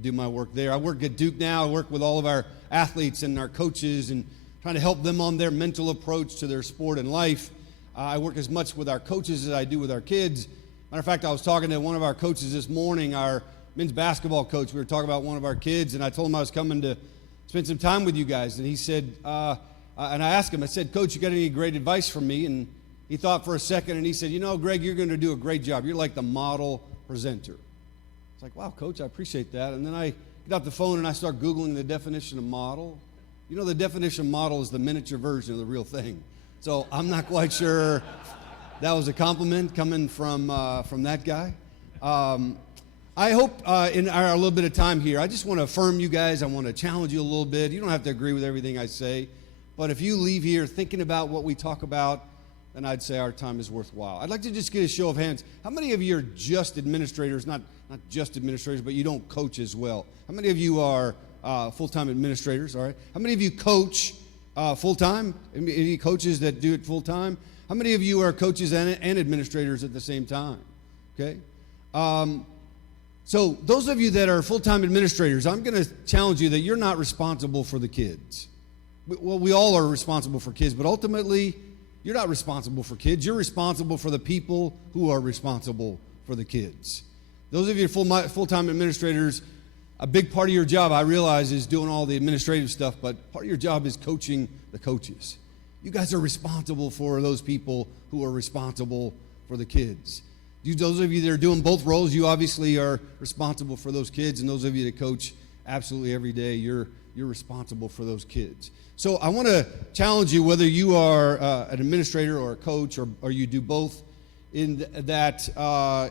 do my work there. I work at Duke now. I work with all of our athletes and our coaches and trying to help them on their mental approach to their sport and life. I work as much with our coaches as I do with our kids. Matter of fact, I was talking to one of our coaches this morning, our men's basketball coach. We were talking about one of our kids, and I told him I was coming to spend some time with you guys. And he said, and I asked him, I said, Coach, you got any great advice from me? And he thought for a second, and he said, you know, Greg, you're going to do a great job. You're like the model presenter. It's like, wow, Coach, I appreciate that. And then I get out the phone, and I start Googling the definition of model. You know, the definition of model is the miniature version of the real thing. So I'm not quite sure that was a compliment coming from that guy. I hope in our little bit of time here, I just want to affirm you guys. I want to challenge you a little bit. You don't have to agree with everything I say. But if you leave here thinking about what we talk about, then I'd say our time is worthwhile. I'd like to just get a show of hands. How many of you are just administrators, not just administrators, but you don't coach as well? How many of you are full-time administrators, all right? How many of you coach full-time? Any coaches that do it full-time? How many of you are coaches and administrators at the same time? Okay? So those of you that are full-time administrators, I'm going to challenge you that you're not responsible for the kids. Well, we all are responsible for kids, but ultimately, you're not responsible for kids. You're responsible for the people who are responsible for the kids. Those of you full-time administrators, a big part of your job, I realize, is doing all the administrative stuff, but part of your job is coaching the coaches. You guys are responsible for those people who are responsible for the kids. Those of you that are doing both roles, you obviously are responsible for those kids, and those of you that coach absolutely every day, you're you're responsible for those kids. So I want to challenge you, whether you are an administrator or a coach, or you do both, in that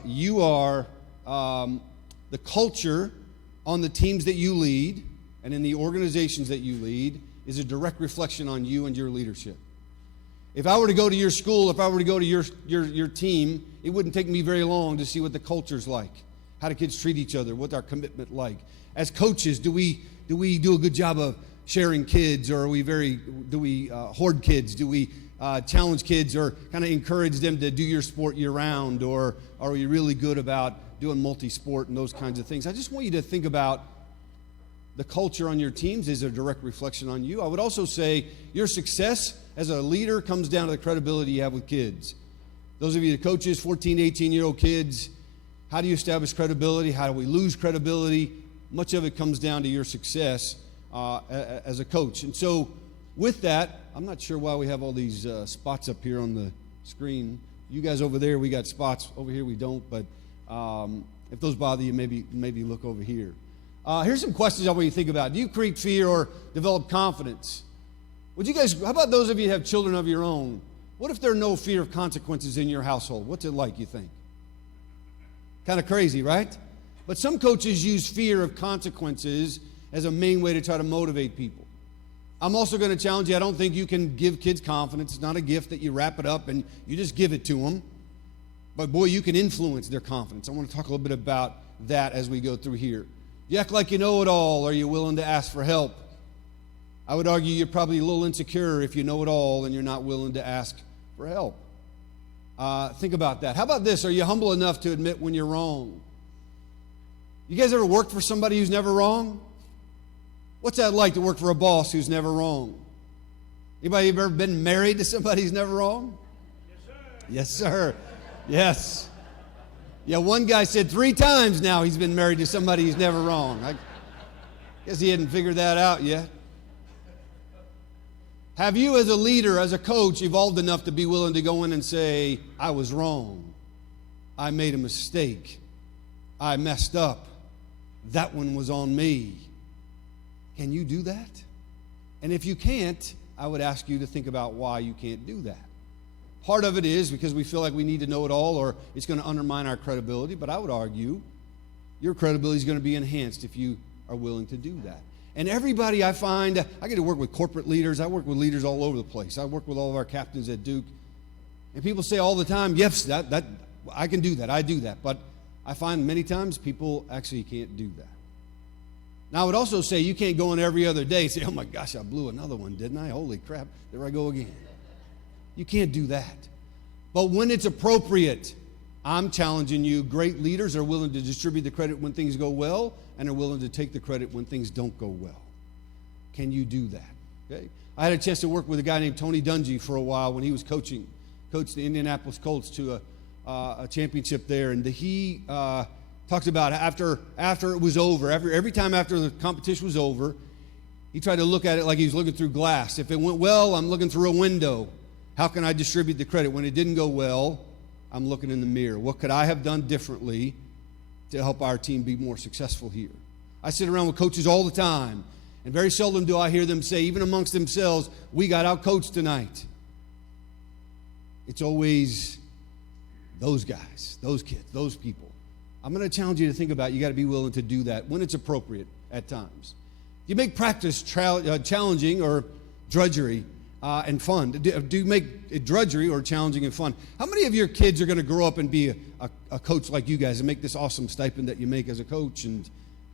you are the culture on the teams that you lead and in the organizations that you lead is a direct reflection on you and your leadership. If I were to go to your school, if I were to go to your team, it wouldn't take me very long to see what the culture's like. How do kids treat each other? What's our commitment like? As coaches, do we do a good job of sharing kids, or do we hoard kids? Do we challenge kids or kind of encourage them to do your sport year round, or are we really good about doing multi-sport and those kinds of things? I just want you to think about the culture on your teams is a direct reflection on you. I would also say your success as a leader comes down to the credibility you have with kids. Those of you that coaches, 14, 18-year-old kids, how do you establish credibility? How do we lose credibility? Much of it comes down to your success as a coach. And so with that, I'm not sure why we have all these spots up here on the screen. You guys over there, we got spots. Over here we don't, but if those bother you, maybe look over here. Here's some questions I want you to think about. Do you create fear or develop confidence? How about those of you who have children of your own? What if there are no fear of consequences in your household? What's it like, you think? Kind of crazy, right? But some coaches use fear of consequences as a main way to try to motivate people. I'm also going to challenge you. I don't think you can give kids confidence. It's not a gift that you wrap it up and you just give it to them. But boy, you can influence their confidence. I want to talk a little bit about that as we go through here. You act like you know it all. Are you willing to ask for help? I would argue you're probably a little insecure if you know it all and you're not willing to ask for help. Think about that. How about this? Are you humble enough to admit when you're wrong? You guys ever worked for somebody who's never wrong? What's that like to work for a boss who's never wrong? Anybody ever been married to somebody who's never wrong? Yes, sir. Yes. Yeah, one guy said 3 times now he's been married to somebody who's never wrong. I guess he hadn't figured that out yet. Have you, as a leader, as a coach, evolved enough to be willing to go in and say, I was wrong. I made a mistake. I messed up. That one was on me. Can you do that? And if you can't, I would ask you to think about why you can't do that. Part of it is because we feel like we need to know it all, or it's going to undermine our credibility. But I would argue your credibility is going to be enhanced if you are willing to do that. And everybody I find, I get to work with corporate leaders. I work with leaders all over the place. I work with all of our captains at Duke. And people say all the time, yes, that I can do that. I do that. But I find many times people actually can't do that. Now, I would also say you can't go in every other day and say, oh my gosh, I blew another one, didn't I? Holy crap, there I go again. You can't do that. But when it's appropriate, I'm challenging you. Great leaders are willing to distribute the credit when things go well and are willing to take the credit when things don't go well. Can you do that? Okay. I had a chance to work with a guy named Tony Dungy for a while when he was coached the Indianapolis Colts to a championship there, and he talks about after it was over, every time after the competition was over, he tried to look at it like he was looking through glass. If it went well, I'm looking through a window. How can I distribute the credit? When it didn't go well, I'm looking in the mirror. What could I have done differently to help our team be more successful here? I sit around with coaches all the time, and very seldom do I hear them say, even amongst themselves, we got out-coached tonight. It's always those guys, those kids, those people. I'm going to challenge you to think about, you got to be willing to do that when it's appropriate at times. You make practice challenging or drudgery and fun. Do you make it drudgery or challenging and fun? How many of your kids are going to grow up and be a coach like you guys and make this awesome stipend that you make as a coach? And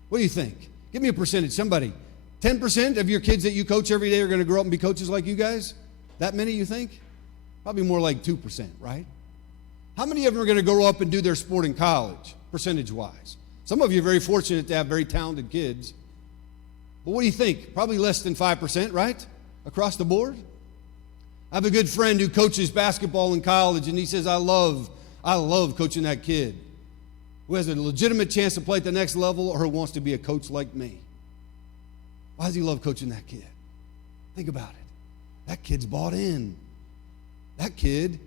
what do you think? Give me a percentage. Somebody. 10% of your kids that you coach every day are going to grow up and be coaches like you guys? That many, you think? Probably more like 2%, right? How many of them are going to grow up and do their sport in college, percentage-wise? Some of you are very fortunate to have very talented kids. But what do you think? Probably less than 5%, right? Across the board? I have a good friend who coaches basketball in college, and he says, I love coaching that kid who has a legitimate chance to play at the next level or who wants to be a coach like me. Why does he love coaching that kid? Think about it. That kid's bought in. That kid,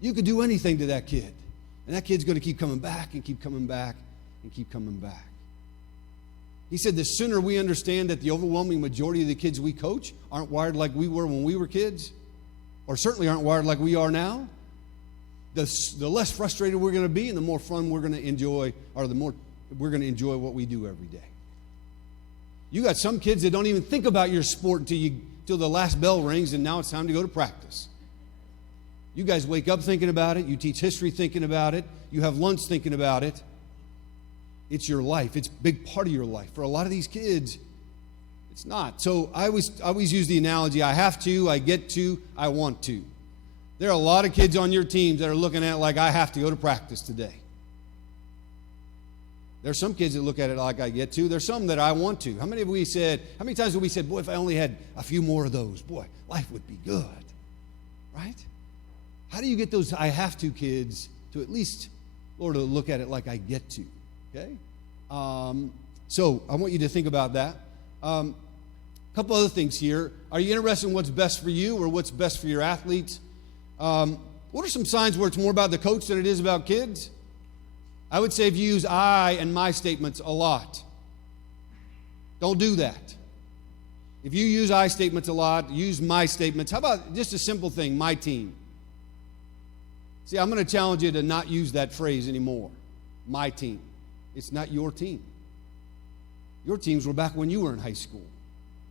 you could do anything to that kid. And that kid's going to keep coming back and keep coming back and keep coming back. He said the sooner we understand that the overwhelming majority of the kids we coach aren't wired like we were when we were kids, or certainly aren't wired like we are now, the less frustrated we're going to be and the more fun we're going to enjoy, or the more we're going to enjoy what we do every day. You got some kids that don't even think about your sport until the last bell rings and now it's time to go to practice. You guys wake up thinking about it. You teach history thinking about it. You have lunch thinking about it. It's your life. It's a big part of your life. For a lot of these kids, it's not. So I always use the analogy, I have to, I get to, I want to. There are a lot of kids on your teams that are looking at it like, I have to go to practice today. There's some kids that look at it like I get to. There's some that I want to. How many times have we said, boy, if I only had a few more of those, boy, life would be good, right? How do you get those I have to kids to at least, Lord, to look at it like I get to, okay? So I want you to think about that. A couple other things here. Are you interested in what's best for you or what's best for your athletes? What are some signs where it's more about the coach than it is about kids? I would say if you use I and my statements a lot, don't do that. If you use I statements a lot, use my statements. How about just a simple thing, my team? See, I'm going to challenge you to not use that phrase anymore. My team. It's not your team. Your teams were back when you were in high school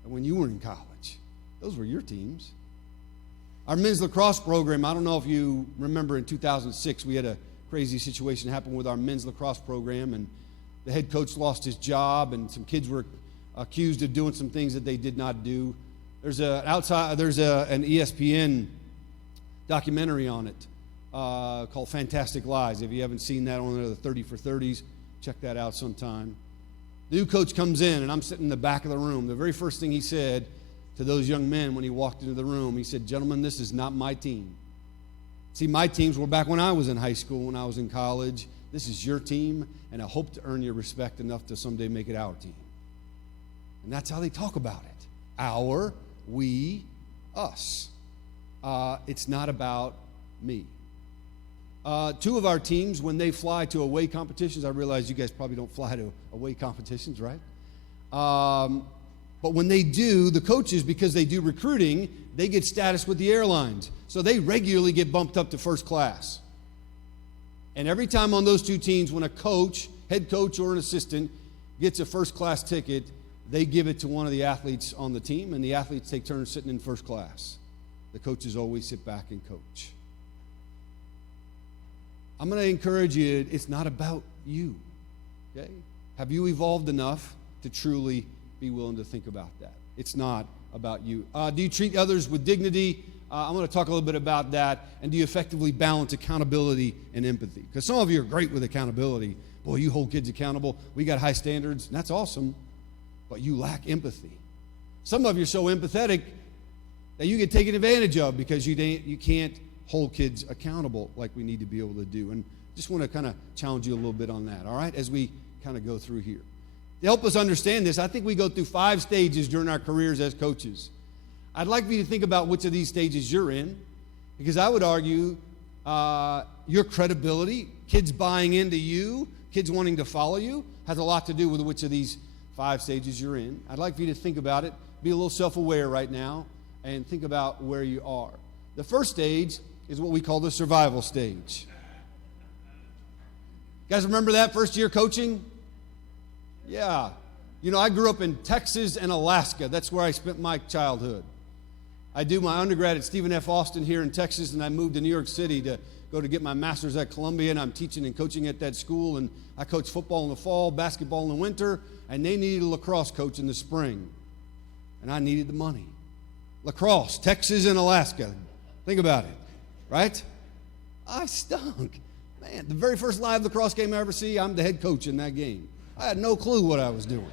and when you were in college. Those were your teams. Our men's lacrosse program, I don't know if you remember in 2006, we had a crazy situation happen with our men's lacrosse program, and the head coach lost his job, and some kids were accused of doing some things that they did not do. There's an ESPN documentary on it called Fantastic Lies. If you haven't seen that on the 30 for 30s, check that out sometime. The new coach comes in, and I'm sitting in the back of the room. The very first thing he said to those young men when he walked into the room, he said, "Gentlemen, this is not my team." See, my teams were back when I was in high school, when I was in college. This is your team, and I hope to earn your respect enough to someday make it our team. And that's how they talk about it. Our, we, us. It's not about me. Two of our teams, when they fly to away competitions, I realize you guys probably don't fly to away competitions, right? But when they do, the coaches, because they do recruiting, they get status with the airlines. So they regularly get bumped up to first class. And every time on those two teams, when a coach, head coach or an assistant, gets a first class ticket, they give it to one of the athletes on the team, and the athletes take turns sitting in first class. The coaches always sit back and coach. I'm going to encourage you, it's not about you, okay? Have you evolved enough to truly be willing to think about that? It's not about you. Do you treat others with dignity? I'm going to talk a little bit about that. And do you effectively balance accountability and empathy? Because some of you are great with accountability. Boy, you hold kids accountable. We got high standards, and that's awesome. But you lack empathy. Some of you are so empathetic that you get taken advantage of because you can't hold kids accountable like we need to be able to do. And just want to kind of challenge you a little bit on that, all right, as we kind of go through here. To help us understand this, I think we go through 5 stages during our careers as coaches. I'd like for you to think about which of these stages you're in, because I would argue your credibility, kids buying into you, kids wanting to follow you, has a lot to do with which of these 5 stages you're in. I'd like for you to think about it, be a little self-aware right now, and think about where you are. The first stage is what we call the survival stage. You guys remember that first year coaching? Yeah. You know, I grew up in Texas and Alaska. That's where I spent my childhood. I do my undergrad at Stephen F. Austin here in Texas, and I moved to New York City to go to get my master's at Columbia, and I'm teaching and coaching at that school, and I coach football in the fall, basketball in the winter, and they needed a lacrosse coach in the spring, and I needed the money. Lacrosse, Texas and Alaska. Think about it, right? I stunk. Man, the very first live lacrosse game I ever see, I'm the head coach in that game. I had no clue what I was doing.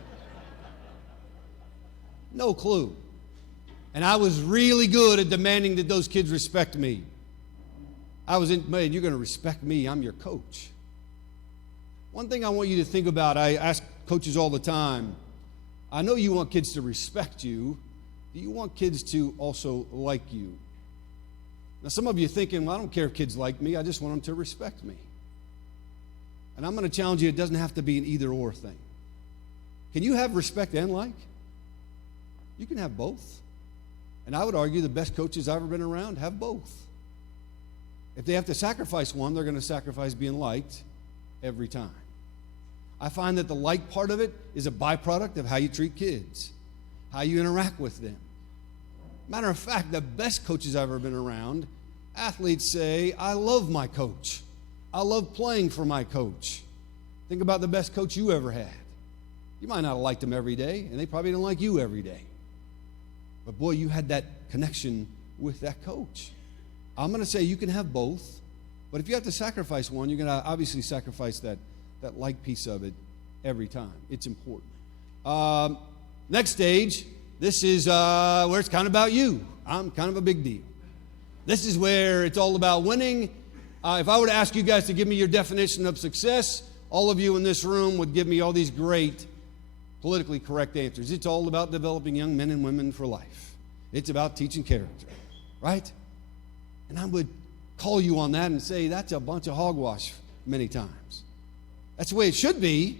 No clue. And I was really good at demanding that those kids respect me. Man, you're going to respect me. I'm your coach. One thing I want you to think about, I ask coaches all the time, I know you want kids to respect you. Do you want kids to also like you? Now, some of you are thinking, well, I don't care if kids like me. I just want them to respect me. And I'm going to challenge you, it doesn't have to be an either-or thing. Can you have respect and like? You can have both. And I would argue the best coaches I've ever been around have both. If they have to sacrifice one, they're going to sacrifice being liked every time. I find that the like part of it is a byproduct of how you treat kids, how you interact with them. Matter of fact, the best coaches I've ever been around, athletes say, I love my coach. I love playing for my coach. Think about the best coach you ever had. You might not have liked them every day, and they probably didn't like you every day. But boy, you had that connection with that coach. I'm going to say you can have both, but if you have to sacrifice one, you're going to obviously sacrifice that like piece of it every time. It's important. Next stage, this is where it's kind of about you. I'm kind of a big deal. This is where it's all about winning. If I were to ask you guys to give me your definition of success, all of you in this room would give me all these great politically correct answers. It's all about developing young men and women for life. It's about teaching character, right? And I would call you on that and say that's a bunch of hogwash many times. That's the way it should be.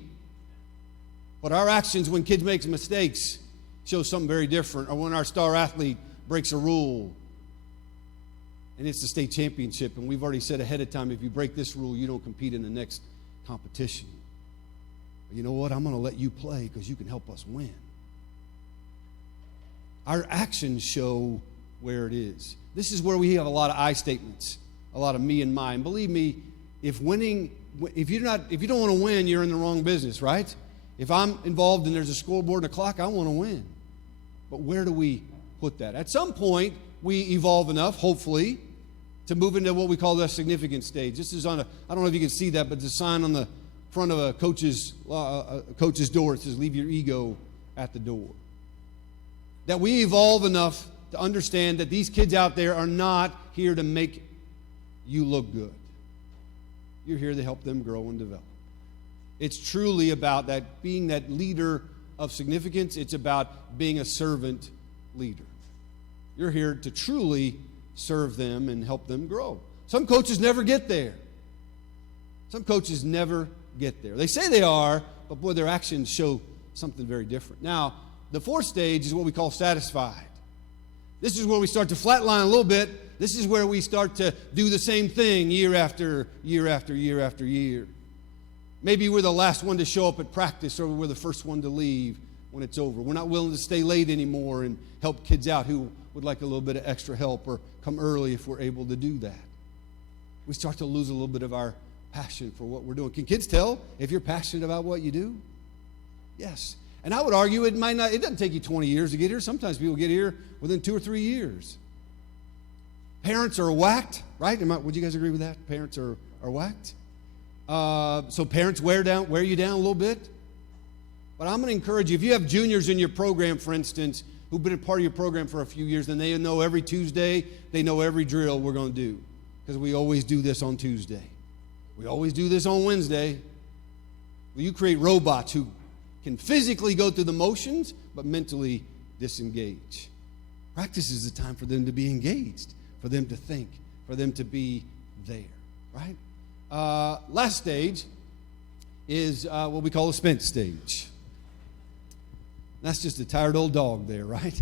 But our actions when kids make mistakes show something very different. Or when our star athlete breaks a rule and it's the state championship and we've already said ahead of time, if you break this rule, you don't compete in the next competition. But you know what? I'm going to let you play because you can help us win. Our actions show where it is. This is where we have a lot of I statements, a lot of me and mine. Believe me, if you don't want to win, you're in the wrong business, right? If I'm involved and there's a scoreboard and a clock, I want to win. But where do we put that? At some point, we evolve enough, hopefully, to move into what we call the significant stage. This is on I don't know if you can see that, but the sign on the front of a coach's door, it says, leave your ego at the door. That we evolve enough to understand that these kids out there are not here to make you look good. You're here to help them grow and develop. It's truly about that being that leader of significance. It's about being a servant leader. You're here to truly serve them and help them grow. Some coaches never get there. Some coaches never get there. They say they are, but boy, their actions show something very different. Now, the fourth stage is what we call satisfied. This is where we start to flatline a little bit. This is where we start to do the same thing year after year after year after year. Maybe we're the last one to show up at practice, or we're the first one to leave when it's over. We're not willing to stay late anymore and help kids out who would like a little bit of extra help, or come early if we're able to do that. We start to lose a little bit of our passion for what we're doing. Can kids tell if you're passionate about what you do? Yes. And I would argue it doesn't take you 20 years to get here. Sometimes people get here within 2 or 3 years. Parents are whacked, right? Would you guys agree with that? Parents are whacked. So parents wear you down a little bit. But I'm going to encourage you, if you have juniors in your program, for instance, who've been a part of your program for a few years, then they know every Tuesday, they know every drill we're going to do. Because we always do this on Tuesday. We always do this on Wednesday. Well, you create robots who can physically go through the motions, but mentally disengage. Practice is the time for them to be engaged, for them to think, for them to be there, right? Last stage is what we call a spent stage. That's just a tired old dog there, right?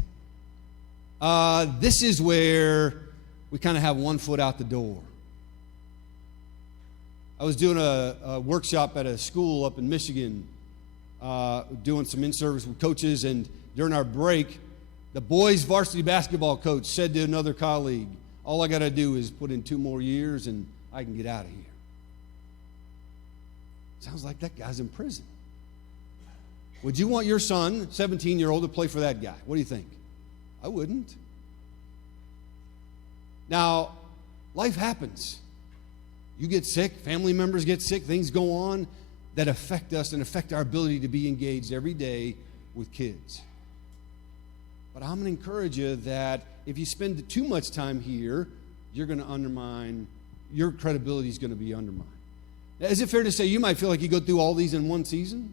This is where we kind of have one foot out the door. I was doing a workshop at a school up in Michigan, doing some in-service with coaches, and during our break, the boys' varsity basketball coach said to another colleague, all I got to do is put in 2 more years and I can get out of here. Sounds like that guy's in prison. Would you want your son, 17-year-old, to play for that guy? What do you think? I wouldn't. Now, life happens. You get sick, family members get sick, things go on that affect us and affect our ability to be engaged every day with kids. But I'm going to encourage you that if you spend too much time here, you're going to undermine, your credibility is going to be undermined. Now, is it fair to say you might feel like you go through all these in one season?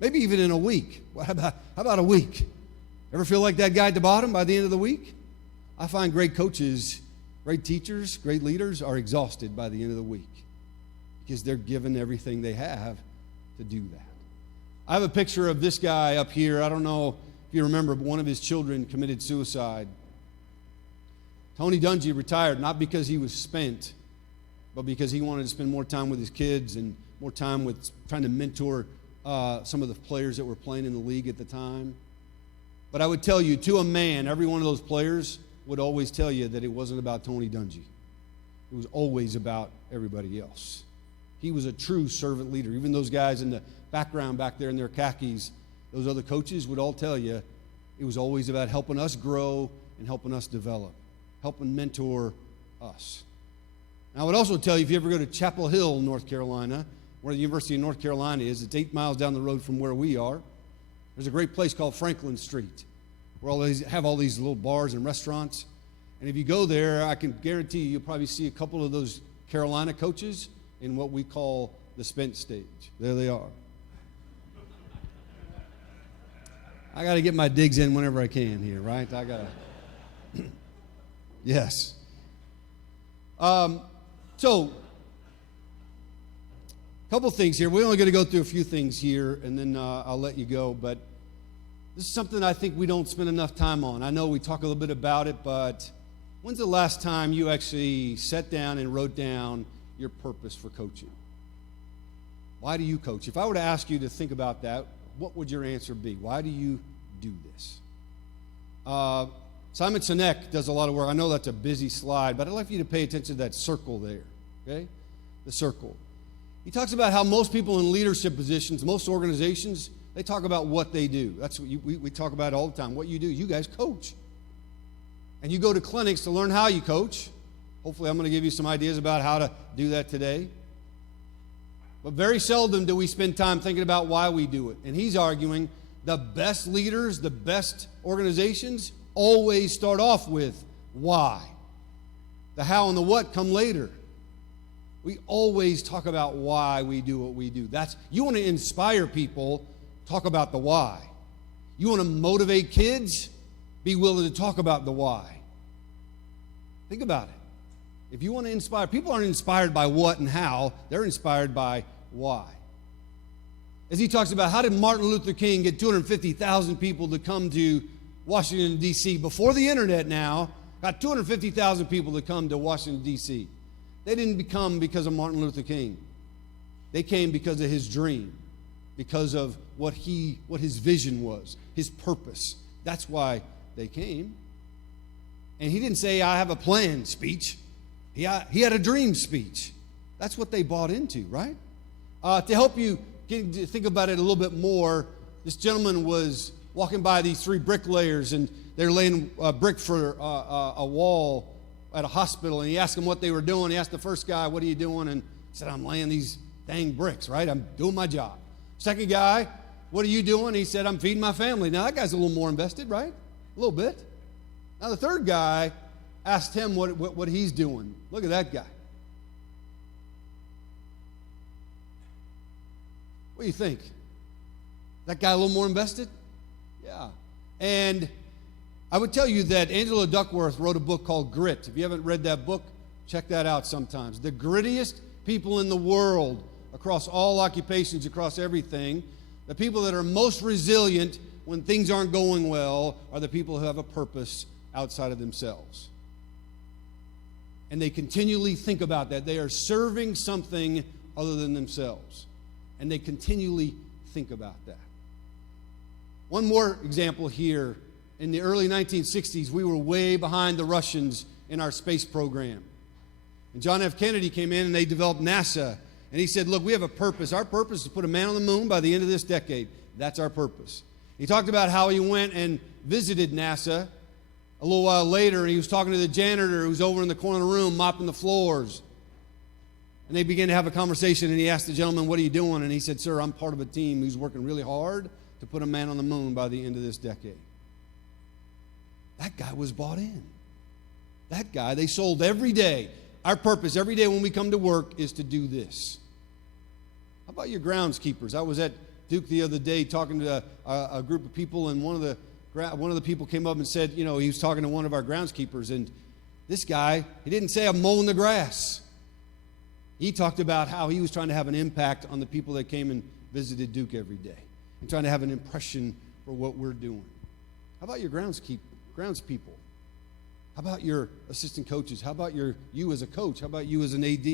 Maybe even in a week. Well, how about a week? Ever feel like that guy at the bottom by the end of the week? I find great coaches, great teachers, great leaders are exhausted by the end of the week because they're given everything they have to do that. I have a picture of this guy up here. I don't know if you remember, but one of his children committed suicide. Tony Dungy retired not because he was spent, but because he wanted to spend more time with his kids and more time with trying to mentor some of the players that were playing in the league at the time. But I would tell you, to a man, every one of those players would always tell you that it wasn't about Tony Dungy. It was always about everybody else. He was a true servant leader. Even those guys in the background back there in their khakis, those other coaches would all tell you it was always about helping us grow and helping us develop, helping mentor us. And I would also tell you, if you ever go to Chapel Hill, North Carolina, where the University of North Carolina is, it's 8 miles down the road from where we are. There's a great place called Franklin Street, where have all these little bars and restaurants. And if you go there, I can guarantee you'll probably see a couple of those Carolina coaches in what we call the spent stage. There they are. I got to get my digs in whenever I can here, right? I got to. Yes. So, a couple things here. We're only going to go through a few things here, and then I'll let you go. But this is something I think we don't spend enough time on. I know we talk a little bit about it, but when's the last time you actually sat down and wrote down your purpose for coaching? Why do you coach? If I were to ask you to think about that, what would your answer be? Why do you do this? Simon Sinek does a lot of work. I know that's a busy slide, but I'd like for you to pay attention to that circle there, okay? The circle. He talks about how most people in leadership positions, most organizations, they talk about what they do. That's what we talk about all the time. What you do, you guys coach. And you go to clinics to learn how you coach. Hopefully I'm going to give you some ideas about how to do that today. But very seldom do we spend time thinking about why we do it. And he's arguing the best leaders, the best organizations always start off with why. The how and the what come later. We always talk about why we do what we do. You want to inspire people, talk about the why. You want to motivate kids, be willing to talk about the why. Think about it. If you want to inspire, people aren't inspired by what and how, they're inspired by why. As he talks about, how did Martin Luther King get 250,000 people to come to Washington, D.C. before the internet now, got 250,000 people to come to Washington, D.C. They didn't come because of Martin Luther King. They came because of his dream, because of what his vision was, his purpose. That's why they came. And he didn't say, I have a plan speech. He had a dream speech. That's what they bought into, right? To help you think about it a little bit more, this gentleman was walking by these 3 bricklayers, and they're laying a brick for a wall at a hospital, and he asked them what they were doing. He asked the first guy, what are you doing? And he said, I'm laying these dang bricks, right? I'm doing my job. Second guy, what are you doing? He said, I'm feeding my family. Now, that guy's a little more invested, right? A little bit. Now, the third guy asked him what he's doing. Look at that guy. What do you think? That guy a little more invested? Yeah. And I would tell you that Angela Duckworth wrote a book called Grit. If you haven't read that book, check that out sometimes. The grittiest people in the world, across all occupations, across everything, the people that are most resilient when things aren't going well are the people who have a purpose outside of themselves. And they continually think about that. They are serving something other than themselves. And they continually think about that. One more example here. In the early 1960s, we were way behind the Russians in our space program. And John F. Kennedy came in and they developed NASA. And he said, look, we have a purpose. Our purpose is to put a man on the moon by the end of this decade. That's our purpose. He talked about how he went and visited NASA a little while later, and he was talking to the janitor who was over in the corner of the room mopping the floors. And they began to have a conversation, and he asked the gentleman, what are you doing? And he said, sir, I'm part of a team who's working really hard to put a man on the moon by the end of this decade. That guy was bought in. That guy, they sold every day. Our purpose every day when we come to work is to do this. How about your groundskeepers? I was at Duke the other day talking to a group of people, and one of the people came up and said, he was talking to one of our groundskeepers, and this guy, he didn't say, I'm mowing the grass. He talked about how he was trying to have an impact on the people that came and visited Duke every day. and trying to have an impression for what we're doing. How about your groundspeople? How about your assistant coaches? How about you as a coach? How about you as an AD?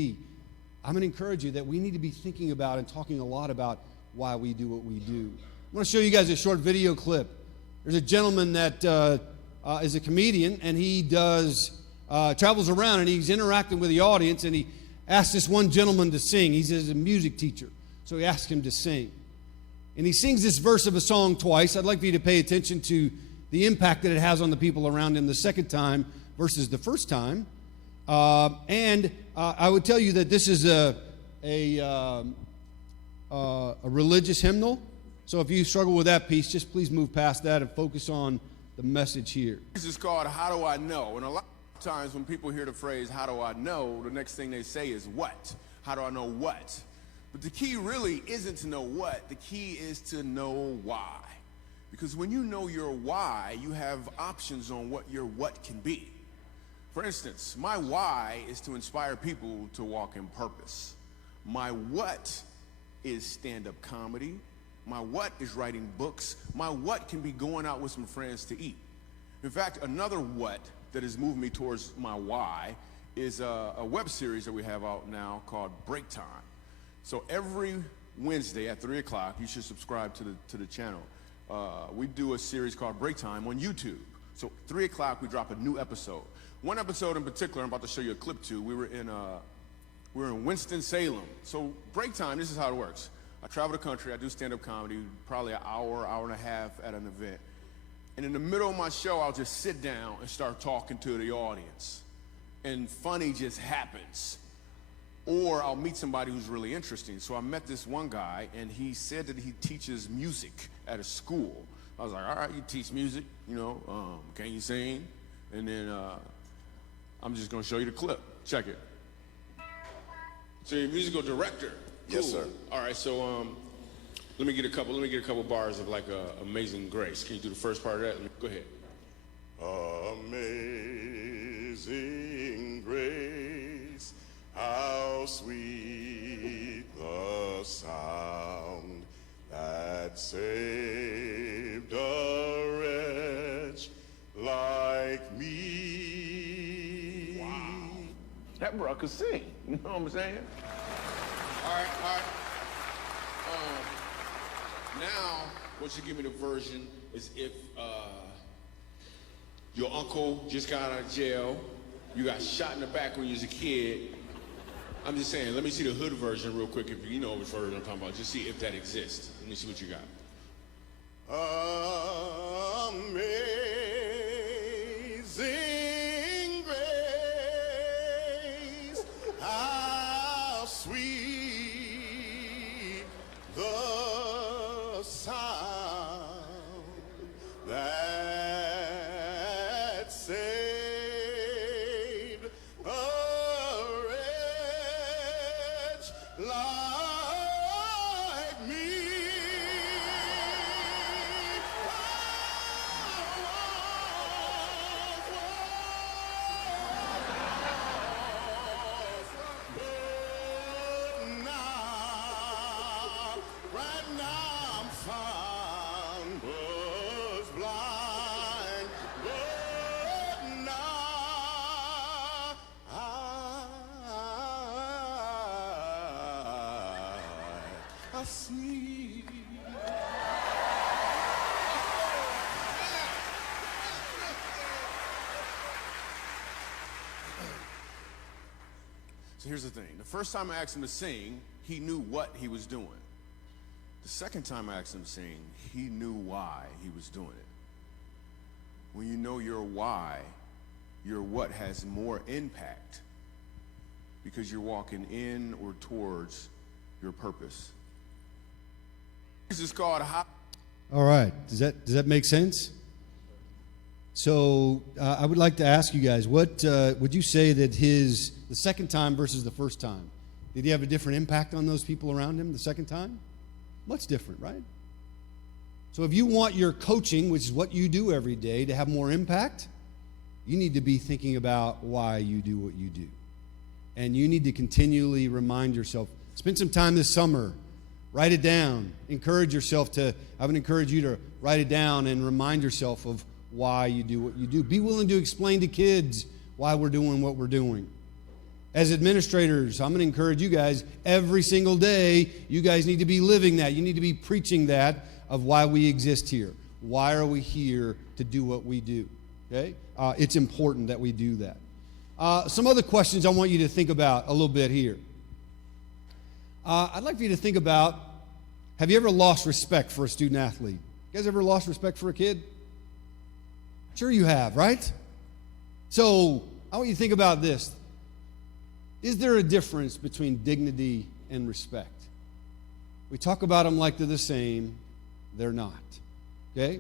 I'm going to encourage you that we need to be thinking about and talking a lot about why we do what we do. I'm going to show you guys a short video clip. There's a gentleman that is a comedian, and he travels around, and he's interacting with the audience, and he asked this one gentleman to sing. He's a music teacher, so he asked him to sing. And he sings this verse of a song twice. I'd like for you to pay attention to the impact that it has on the people around him the second time versus the first time. And I would tell you that this is a religious hymnal. So if you struggle with that piece, just please move past that and focus on the message here. This is called How Do I Know? And a lot of times when people hear the phrase, how do I know, the next thing they say is what? How do I know what? But the key really isn't to know what. The key is to know why. Because when you know your why, you have options on what your what can be. For instance, my why is to inspire people to walk in purpose. My what is stand-up comedy. My what is writing books. My what can be going out with some friends to eat. In fact, another what that has moved me towards my why is a web series that we have out now called Break Time. So every Wednesday at 3 o'clock, you should subscribe to the channel. We do a series called Break Time on YouTube. So 3 o'clock, we drop a new episode. One episode in particular, I'm about to show you a clip to. We were in Winston-Salem. So Break Time, this is how it works. I travel the country. I do stand-up comedy, probably an hour and a half at an event. And in the middle of my show, I'll just sit down and start talking to the audience. And funny just happens. Or I'll meet somebody who's really interesting. So I met this one guy, and he said that he teaches music at a school. I was like, all right, you teach music, can you sing? And then I'm just going to show you the clip. Check it. So you're a musical director. Cool. Yes, sir. All right, so let me get a couple bars of like Amazing Grace. Can you do the first part of that? Go ahead. Amazing grace, how sweet the sound that saved a wretch like me. Wow. That bro could sing. You know what I'm saying? All right. Now, what you give me the version is if your uncle just got out of jail, you got shot in the back when you was a kid. I'm just saying, let me see the hood version real quick, if you know which version I'm talking about. Just see if that exists. Let me see what you got. Amazing grace, how sweet the sound that saved a wretch like me. Right now I'm found, was blind, but now I see. So here's the thing. The first time I asked him to sing, he knew what he was doing. The second time I asked him to sing, he knew why he was doing it. When you know your why, your what has more impact because you're walking in or towards your purpose. This is called how. All right. Does that make sense? So I would like to ask you guys, what would you say that the second time versus the first time, did he have a different impact on those people around him the second time? What's different, right? So if you want your coaching, which is what you do every day, to have more impact, you need to be thinking about why you do what you do. And you need to continually remind yourself, spend some time this summer Write it down. Encourage yourself to, I would encourage you to write it down and remind yourself of why you do what you do. Be willing to explain to kids why we're doing what we're doing. As administrators, I'm going to encourage you guys every single day, you guys need to be living that. You need to be preaching that of why we exist here. Why are we here to do what we do? Okay? It's important that we do that. Some other questions I want you to think about a little bit here. I'd like for you to think about, have you ever lost respect for a student athlete? You guys ever lost respect for a kid? Sure you have, right? So I want you to think about this. Is there a difference between dignity and respect? We talk about them like they're the same. They're not. Okay?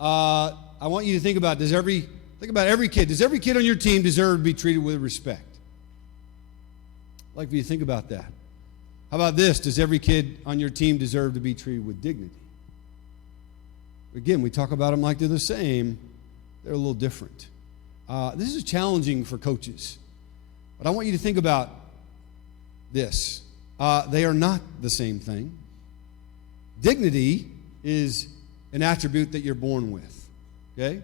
I want you to think about, think about every kid. Does every kid on your team deserve to be treated with respect? I'd like for you to think about that. How about this? Does every kid on your team deserve to be treated with dignity? Again, we talk about them like they're the same. They're a little different. This is challenging for coaches. But I want you to think about this. They are not the same thing. Dignity is an attribute that you're born with. Okay?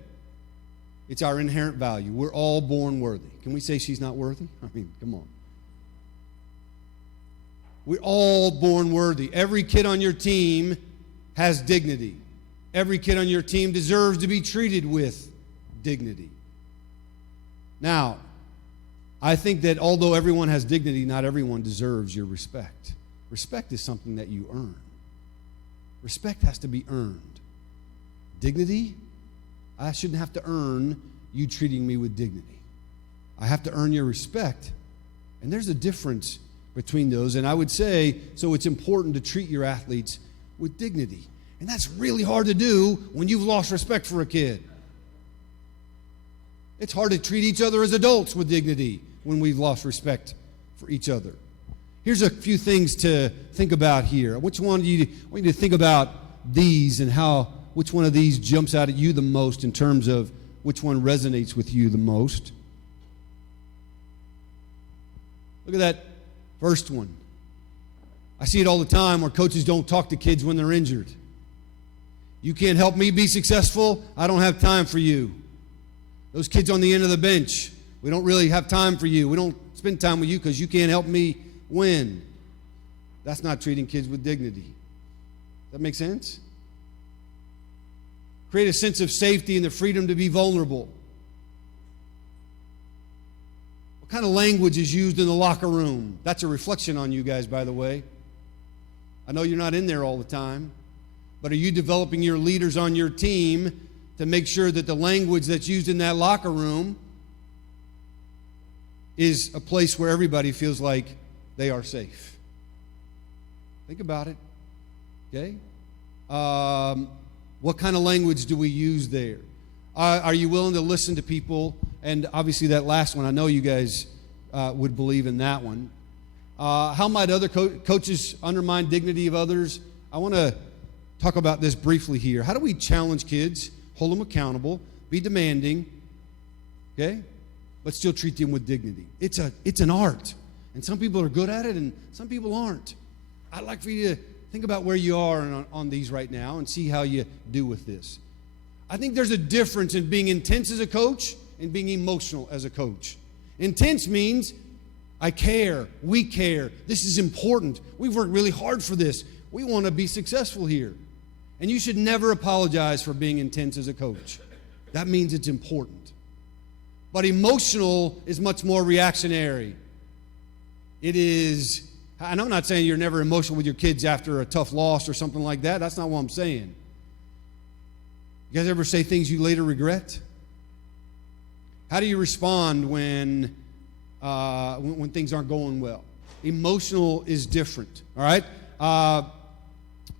It's our inherent value. We're all born worthy. Can we say she's not worthy? I mean, come on. We're all born worthy. Every kid on your team has dignity. Every kid on your team deserves to be treated with dignity. Now, I think that although everyone has dignity, not everyone deserves your respect. Respect is something that you earn. Respect has to be earned. Dignity, I shouldn't have to earn you treating me with dignity. I have to earn your respect. And there's a difference between those. And I would say, so it's important to treat your athletes with dignity. And that's really hard to do when you've lost respect for a kid. It's hard to treat each other as adults with dignity when we've lost respect for each other. Here's a few things to think about here. I want you to think about these and which one of these jumps out at you the most in terms of which one resonates with you the most. Look at that first one. I see it all the time where coaches don't talk to kids when they're injured. You can't help me be successful. I don't have time for you. Those kids on the end of the bench, we don't really have time for you. We don't spend time with you because you can't help me win. That's not treating kids with dignity. Does that make sense? Create a sense of safety and the freedom to be vulnerable. What kind of language is used in the locker room? That's a reflection on you guys, by the way. I know you're not in there all the time, but are you developing your leaders on your team to make sure that the language that's used in that locker room is a place where everybody feels like they are safe? Think about it, okay? What kind of language do we use there? Are you willing to listen to people? And obviously that last one, I know you guys would believe in that one. How might other coaches undermine dignity of others? I want to talk about this briefly here. How do we challenge kids, hold them accountable, be demanding, okay, but still treat them with dignity? It's an art, and some people are good at it, and some people aren't. I'd like for you to think about where you are on these right now and see how you do with this. I think there's a difference in being intense as a coach and being emotional as a coach. Intense means I care, we care, this is important, we've worked really hard for this, we want to be successful here. And you should never apologize for being intense as a coach. That means it's important. But emotional is much more reactionary. It is, and I'm not saying you're never emotional with your kids after a tough loss or something like that. That's not what I'm saying. You guys ever say things you later regret? How do you respond when things aren't going well? Emotional is different, all right?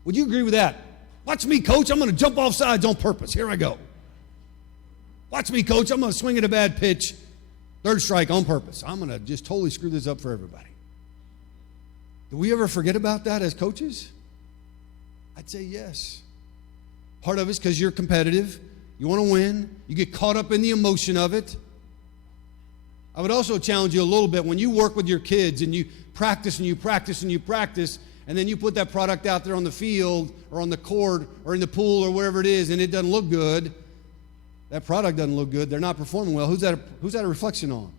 Would you agree with that? Watch me, coach. I'm going to jump off sides on purpose. Here I go. Watch me, coach. I'm going to swing at a bad pitch. Third strike on purpose. I'm going to just totally screw this up for everybody. Do we ever forget about that as coaches? I'd say yes. Part of it's because you're competitive. You want to win. You get caught up in the emotion of it. I would also challenge you a little bit when you work with your kids and you practice and you practice and you practice, and then you put that product out there on the field or on the court or in the pool or wherever it is, and it doesn't look good, that product doesn't look good, they're not performing well, who's that a reflection on?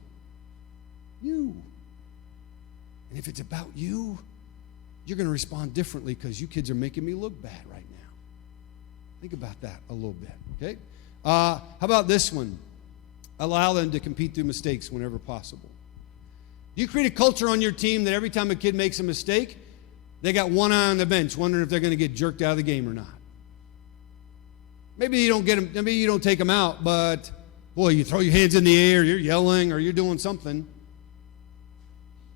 You. And if it's about you, you're going to respond differently because you kids are making me look bad right now. Think about that a little bit, okay? How about this one? Allow them to compete through mistakes whenever possible. You create a culture on your team that every time a kid makes a mistake, they got one eye on the bench wondering if they're going to get jerked out of the game or not. Maybe you don't get them, maybe you don't take them out, but boy, you throw your hands in the air, you're yelling, or you're doing something.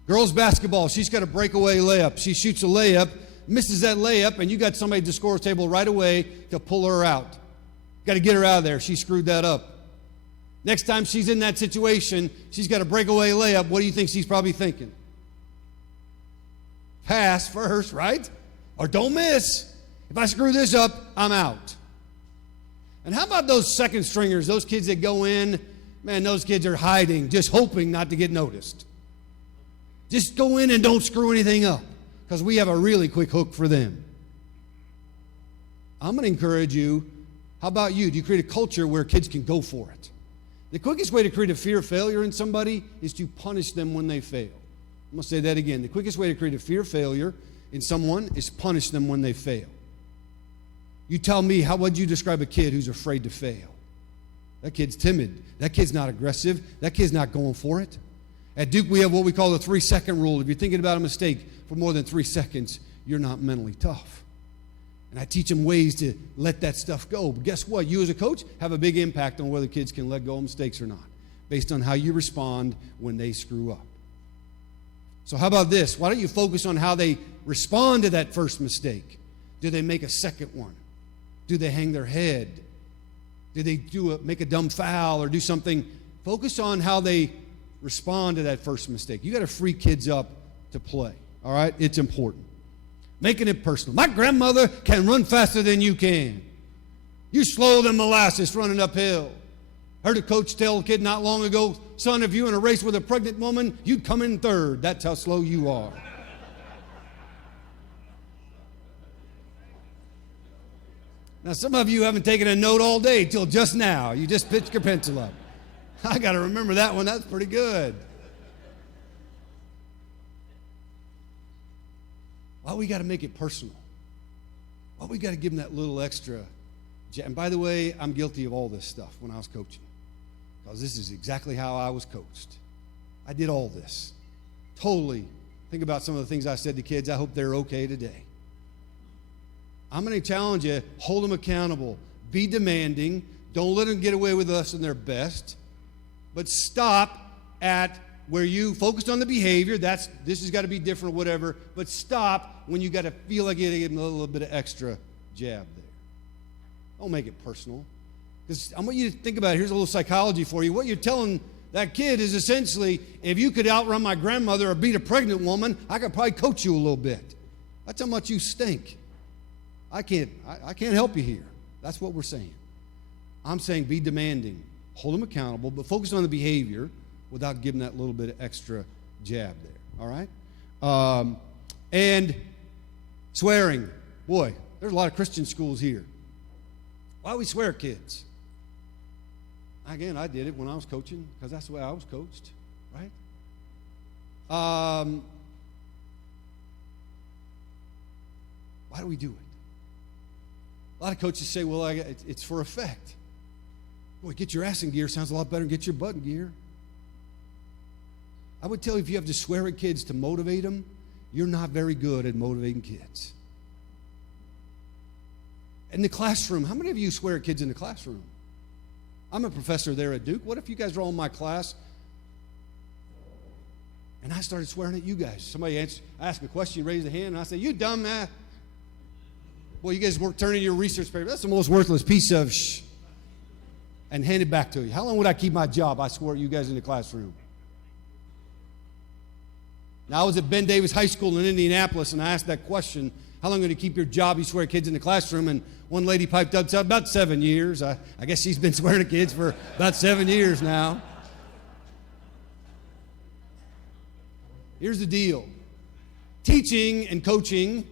Girls basketball, she's got a breakaway layup. She shoots a layup, misses that layup, and you got somebody at the scorer's table right away to pull her out. Got to get her out of there. She screwed that up. Next time she's in that situation, she's got a breakaway layup. What do you think she's probably thinking? Pass first, right? Or don't miss. If I screw this up, I'm out. And how about those second stringers, those kids that go in? Man, those kids are hiding, just hoping not to get noticed. Just go in and don't screw anything up because we have a really quick hook for them. I'm going to encourage you. How about you? Do you create a culture where kids can go for it? The quickest way to create a fear of failure in somebody is to punish them when they fail. I'm going to say that again. The quickest way to create a fear of failure in someone is punish them when they fail. You tell me, how would you describe a kid who's afraid to fail? That kid's timid. That kid's not aggressive. That kid's not going for it. At Duke, we have what we call the 3-second rule. If you're thinking about a mistake for more than 3 seconds, you're not mentally tough. And I teach them ways to let that stuff go. But guess what? You as a coach have a big impact on whether kids can let go of mistakes or not, based on how you respond when they screw up. So how about this? Why don't you focus on how they respond to that first mistake? Do they make a second one? Do they hang their head? Do they make a dumb foul or do something? Focus on how they respond to that first mistake. You got to free kids up to play, all right? It's important. Making it personal. My grandmother can run faster than you can. You slower than molasses running uphill. Heard a coach tell a kid not long ago, son, if you were in a race with a pregnant woman, you'd come in third. That's how slow you are. Now, some of you haven't taken a note all day till just now. You just picked your pencil up. I got to remember that one. That's pretty good. Well, we got to make it personal. Well, we got to give them that little extra. And by the way, I'm guilty of all this stuff when I was coaching, because this is exactly how I was coached. I did all this. Totally. Think about some of the things I said to kids. I hope they're okay today. I'm going to challenge you. Hold them accountable. Be demanding. Don't let them get away with less than their best. But stop at where you focused on the behavior. This has got to be different or whatever. But stop when you got to feel like you got to give them a little bit of extra jab there. Don't make it personal. Because I want you to think about it. Here's a little psychology for you. What you're telling that kid is essentially, if you could outrun my grandmother or beat a pregnant woman, I could probably coach you a little bit. That's how much you stink. I can't help you here. That's what we're saying. I'm saying be demanding. Hold them accountable, but focus on the behavior without giving that little bit of extra jab there, all right? And swearing. Boy, there's a lot of Christian schools here. Why do we swear at kids? Again, I did it when I was coaching because that's the way I was coached, right? Why do we do it? A lot of coaches say, well, it's for effect. Boy, get your ass in gear sounds a lot better than get your butt in gear. I would tell you, if you have to swear at kids to motivate them, you're not very good at motivating kids. In the classroom, how many of you swear at kids in the classroom? I'm a professor there at Duke. What if you guys were all in my class and I started swearing at you guys? Somebody asked a question, raised a hand, and I said, you dumb man. Well, you guys were turning your research paper. That's the most worthless piece of and hand it back to you. How long would I keep my job? I swore at you guys in the classroom. Now, I was at Ben Davis High School in Indianapolis, and I asked that question, how long are you going to keep your job? You swear at kids in the classroom, and one lady piped up, said, about 7 years. I guess she's been swearing at kids for about 7 years now. Here's the deal. Teaching and coaching,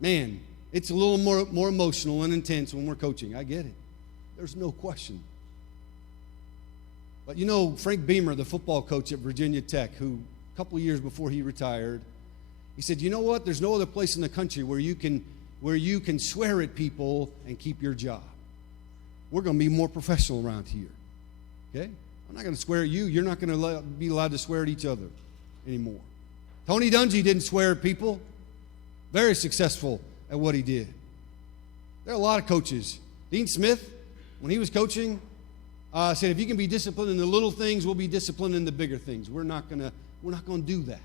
man, it's a little more emotional and intense when we're coaching. I get it. There's no question. But you know, Frank Beamer, the football coach at Virginia Tech, who a couple years before he retired, he said, you know what? There's no other place in the country where you can swear at people and keep your job. We're going to be more professional around here. Okay? I'm not going to swear at you. You're not going to be allowed to swear at each other anymore. Tony Dungy didn't swear at people. Very successful at what he did. There are a lot of coaches. Dean Smith, when he was coaching, said, if you can be disciplined in the little things, we'll be disciplined in the bigger things. We're not going to do that.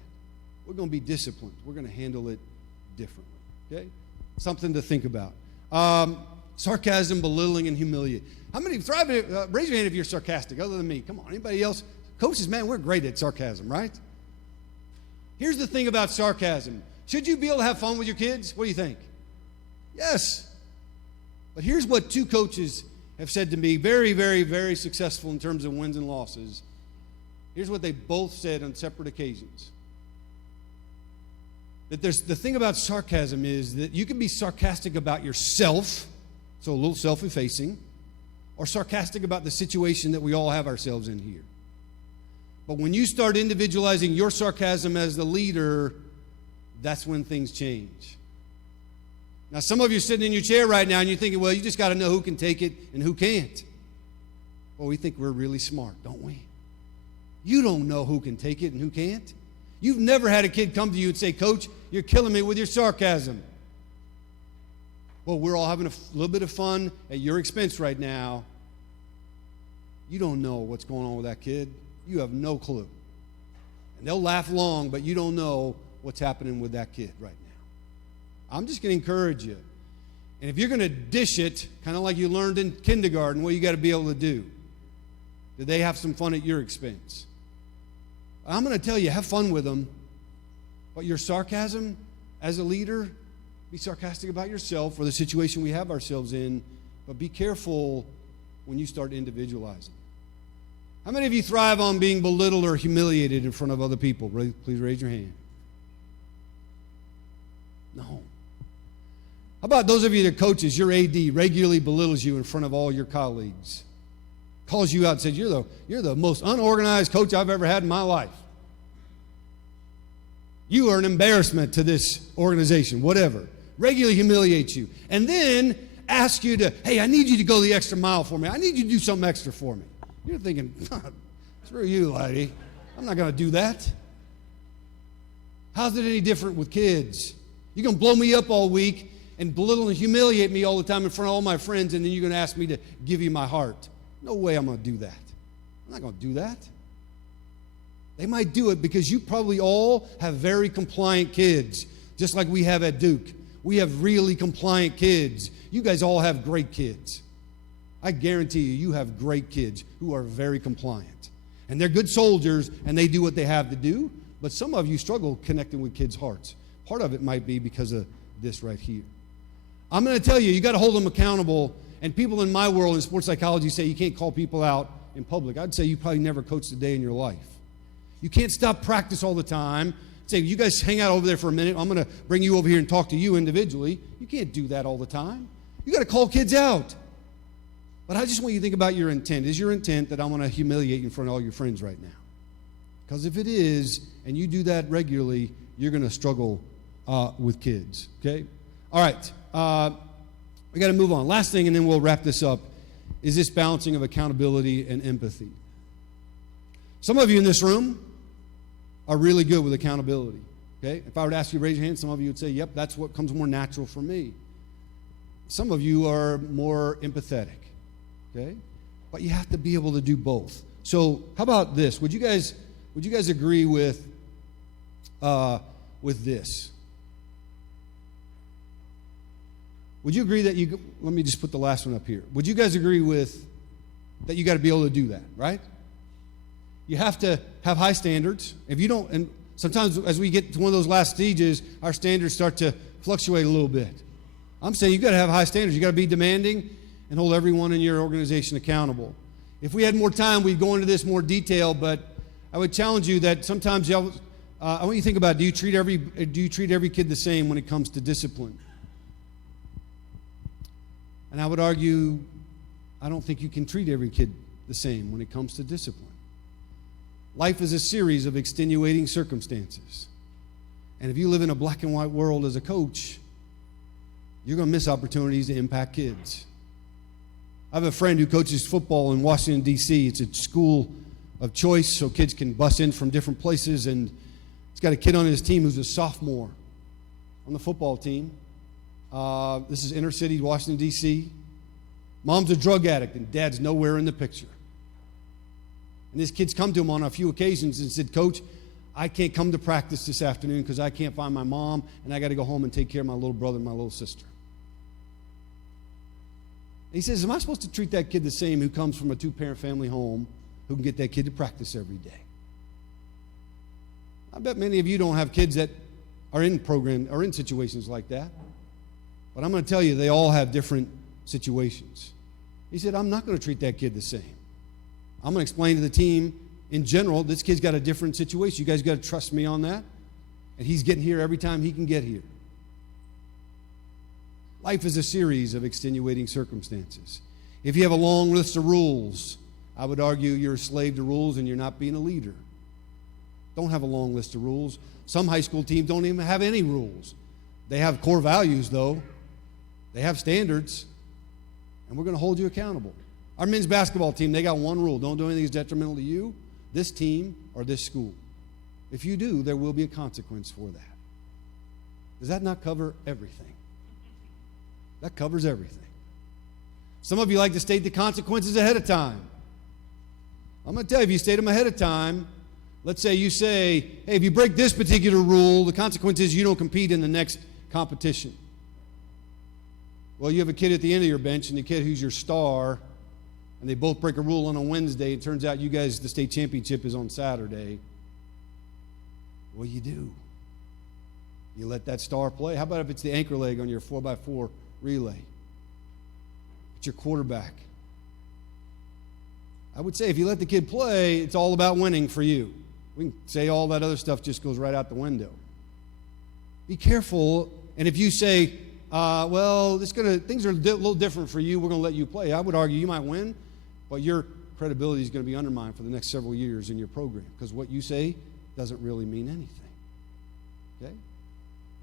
We're going to be disciplined. We're going to handle it differently. Okay? Something to think about. Sarcasm, belittling, and humiliating. How many thrive? Raise your hand if you're sarcastic, other than me. Come on, anybody else? Coaches, man, we're great at sarcasm, right? Here's the thing about sarcasm. Should you be able to have fun with your kids? What do you think? Yes. But here's what two coaches have said to me, very, very, very successful in terms of wins and losses. Here's what they both said on separate occasions. That the thing about sarcasm is that you can be sarcastic about yourself, so a little self-effacing, or sarcastic about the situation that we all have ourselves in here. But when you start individualizing your sarcasm as the leader, that's when things change. Now, some of you are sitting in your chair right now and you're thinking, well, you just got to know who can take it and who can't. Well, we think we're really smart, don't we? You don't know who can take it and who can't. You've never had a kid come to you and say, Coach, you're killing me with your sarcasm. Well, we're all having a little bit of fun at your expense right now. You don't know what's going on with that kid. You have no clue. And they'll laugh long, but you don't know what's happening with that kid right now. I'm just going to encourage you. And if you're going to dish it, kind of like you learned in kindergarten, what you got to be able to do. Do they have some fun at your expense? I'm going to tell you, have fun with them. But your sarcasm as a leader, be sarcastic about yourself or the situation we have ourselves in, but be careful when you start individualizing. How many of you thrive on being belittled or humiliated in front of other people? Please raise your hand. No. How about those of you that are coaches, your AD regularly belittles you in front of all your colleagues, calls you out and says, you're the most unorganized coach I've ever had in my life. You are an embarrassment to this organization, whatever. Regularly humiliates you. And then ask you to, hey, I need you to go the extra mile for me. I need you to do something extra for me. You're thinking, screw you, lady. I'm not going to do that. How's it any different with kids? You're going to blow me up all week and belittle and humiliate me all the time in front of all my friends, and then you're going to ask me to give you my heart. No way I'm going to do that. I'm not going to do that. They might do it because you probably all have very compliant kids, just like we have at Duke. We have really compliant kids. You guys all have great kids. I guarantee you have great kids who are very compliant. And they're good soldiers, and they do what they have to do, but some of you struggle connecting with kids' hearts. Part of it might be because of this right here. I'm going to tell you, you got to hold them accountable, and people in my world in sports psychology say you can't call people out in public. I'd say you probably never coached a day in your life. You can't stop practice all the time. Say, you guys hang out over there for a minute. I'm going to bring you over here and talk to you individually. You can't do that all the time. You got to call kids out. But I just want you to think about your intent. Is your intent that I want to humiliate you in front of all your friends right now? Because if it is, and you do that regularly, you're going to struggle with kids, okay? All right, we got to move on. Last thing, and then we'll wrap this up, is this balancing of accountability and empathy. Some of you in this room are really good with accountability, okay? If I were to ask you to raise your hand, some of you would say, yep, that's what comes more natural for me. Some of you are more empathetic, okay? But you have to be able to do both. So how about this? Would you guys agree with this? Would you agree that let me just put the last one up here. Would you guys agree with that you got to be able to do that, right? You have to have high standards. If you don't, and sometimes as we get to one of those last stages, our standards start to fluctuate a little bit. I'm saying you got to have high standards. You got to be demanding and hold everyone in your organization accountable. If we had more time, we'd go into this more detail, but I would challenge you that sometimes I want you to think about, do you treat every kid the same when it comes to discipline? And I would argue, I don't think you can treat every kid the same when it comes to discipline. Life is a series of extenuating circumstances. And if you live in a black and white world as a coach, you're going to miss opportunities to impact kids. I have a friend who coaches football in Washington, D.C. It's a school of choice, so kids can bus in from different places. And he's got a kid on his team who's a sophomore on the football team. This is inner city Washington, D.C. Mom's a drug addict, and dad's nowhere in the picture. And this kid's come to him on a few occasions and said, Coach, I can't come to practice this afternoon because I can't find my mom, and I got to go home and take care of my little brother and my little sister. And he says, am I supposed to treat that kid the same who comes from a two-parent family home who can get that kid to practice every day? I bet many of you don't have kids that are in situations like that. But I'm going to tell you, they all have different situations. He said, I'm not going to treat that kid the same. I'm going to explain to the team, in general, this kid's got a different situation. You guys got to trust me on that. And he's getting here every time he can get here. Life is a series of extenuating circumstances. If you have a long list of rules, I would argue you're a slave to rules and you're not being a leader. Don't have a long list of rules. Some high school teams don't even have any rules. They have core values, though. They have standards, and we're going to hold you accountable. Our men's basketball team, they got one rule. Don't do anything that's detrimental to you, this team, or this school. If you do, there will be a consequence for that. Does that not cover everything? That covers everything. Some of you like to state the consequences ahead of time. I'm going to tell you, if you state them ahead of time, let's say you say, hey, if you break this particular rule, the consequence is you don't compete in the next competition. Well, you have a kid at the end of your bench and the kid who's your star, and they both break a rule on a Wednesday. It turns out you guys, the state championship is on Saturday. What do? You let that star play? How about if it's the anchor leg on your 4x4 relay? It's your quarterback. I would say if you let the kid play, it's all about winning for you. We can say all that other stuff just goes right out the window. Be careful, and if you say, well, things are a little different for you, we're going to let you play, I would argue you might win, but your credibility is going to be undermined for the next several years in your program because what you say doesn't really mean anything. Okay?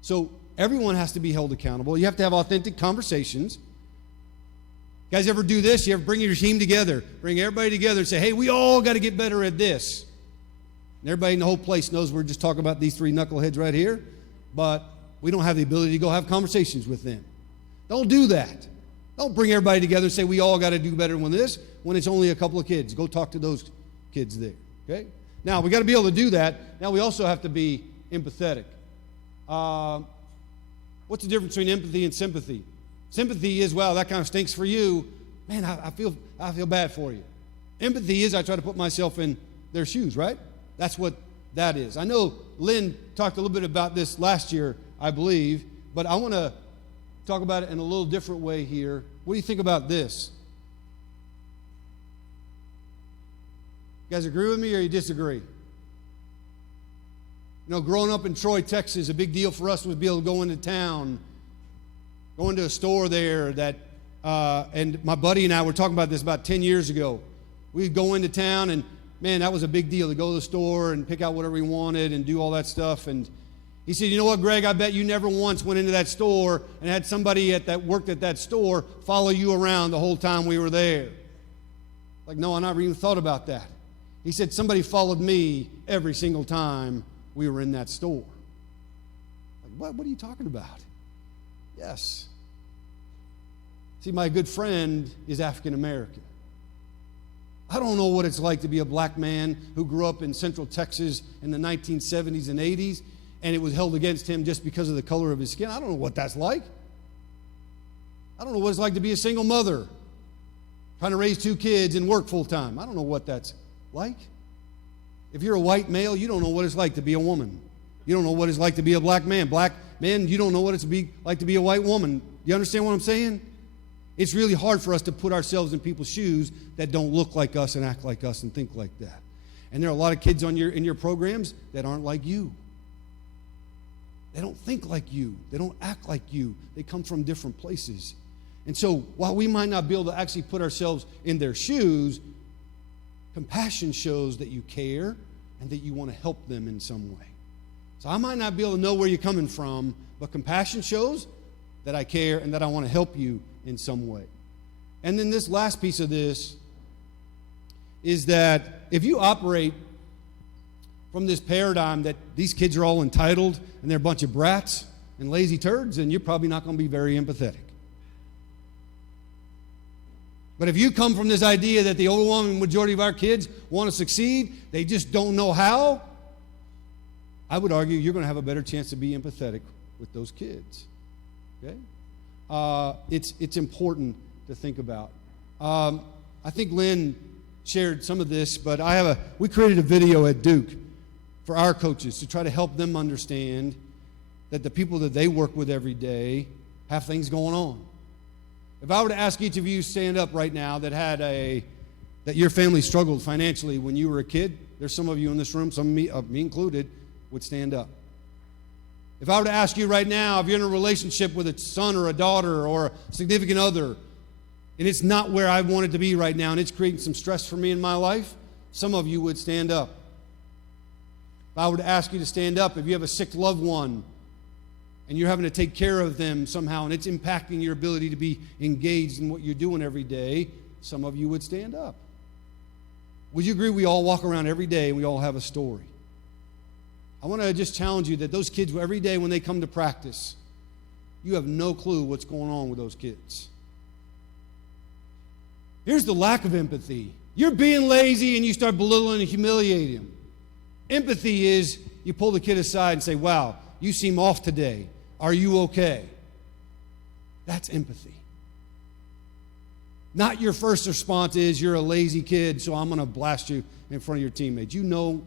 So everyone has to be held accountable. You have to have authentic conversations. You guys ever do this? You ever bring your team together, bring everybody together and say, hey, we all got to get better at this. And everybody in the whole place knows we're just talking about these three knuckleheads right here, but we don't have the ability to go have conversations with them. Don't do that. Don't bring everybody together and say we all got to do better than this when it's only a couple of kids. Go talk to those kids there, okay? Now, we got to be able to do that. Now, we also have to be empathetic. What's the difference between empathy and sympathy? Sympathy is, well, that kind of stinks for you. Man, I feel bad for you. Empathy is I try to put myself in their shoes, right? That's what that is. I know Lynn talked a little bit about this last year, I believe, but I want to talk about it in a little different way here. What do you think about this? You guys agree with me or you disagree? You know, growing up in Troy, Texas, a big deal for us was to be able to go into town, go into a store there that, and my buddy and I were talking about this about 10 years ago. We'd go into town and, man, that was a big deal to go to the store and pick out whatever we wanted and do all that stuff. And he said, you know what, Greg, I bet you never once went into that store and had somebody that worked at that store follow you around the whole time we were there. Like, no, I never even thought about that. He said, somebody followed me every single time we were in that store. Like, what are you talking about? Yes. See, my good friend is African American. I don't know what it's like to be a black man who grew up in Central Texas in the 1970s and 80s, and it was held against him just because of the color of his skin. I don't know what that's like. I don't know what it's like to be a single mother trying to raise two kids and work full time. I don't know what that's like. If you're a white male, you don't know what it's like to be a woman. You don't know what it's like to be a black man. Black men, you don't know what it's like to be a white woman. You understand what I'm saying? It's really hard for us to put ourselves in people's shoes that don't look like us and act like us and think like that. And there are a lot of kids in your programs that aren't like you. They don't think like you. They don't act like you. They come from different places. And so while we might not be able to actually put ourselves in their shoes, compassion shows that you care and that you want to help them in some way. So I might not be able to know where you're coming from, but compassion shows that I care and that I want to help you in some way. And then this last piece of this is that if you operate from this paradigm that these kids are all entitled and they're a bunch of brats and lazy turds, then you're probably not going to be very empathetic. But if you come from this idea that the overwhelming majority of our kids want to succeed, they just don't know how, I would argue you're going to have a better chance to be empathetic with those kids. Okay? It's important to think about. I think Lynn shared some of this, but we created a video at Duke for our coaches to try to help them understand that the people that they work with every day have things going on. If I were to ask each of you to stand up right now that your family struggled financially when you were a kid, there's some of you in this room, some of me included, would stand up. If I were to ask you right now, if you're in a relationship with a son or a daughter or a significant other, and it's not where I want it to be right now, and it's creating some stress for me in my life, some of you would stand up. If I were to ask you to stand up, if you have a sick loved one, and you're having to take care of them somehow, and it's impacting your ability to be engaged in what you're doing every day, some of you would stand up. Would you agree we all walk around every day and we all have a story? I want to just challenge you that those kids, every day when they come to practice, you have no clue what's going on with those kids. Here's the lack of empathy. You're being lazy and you start belittling and humiliating them. Empathy is you pull the kid aside and say, wow, you seem off today. Are you okay? That's empathy. Not your first response is you're a lazy kid, so I'm going to blast you in front of your teammates. You know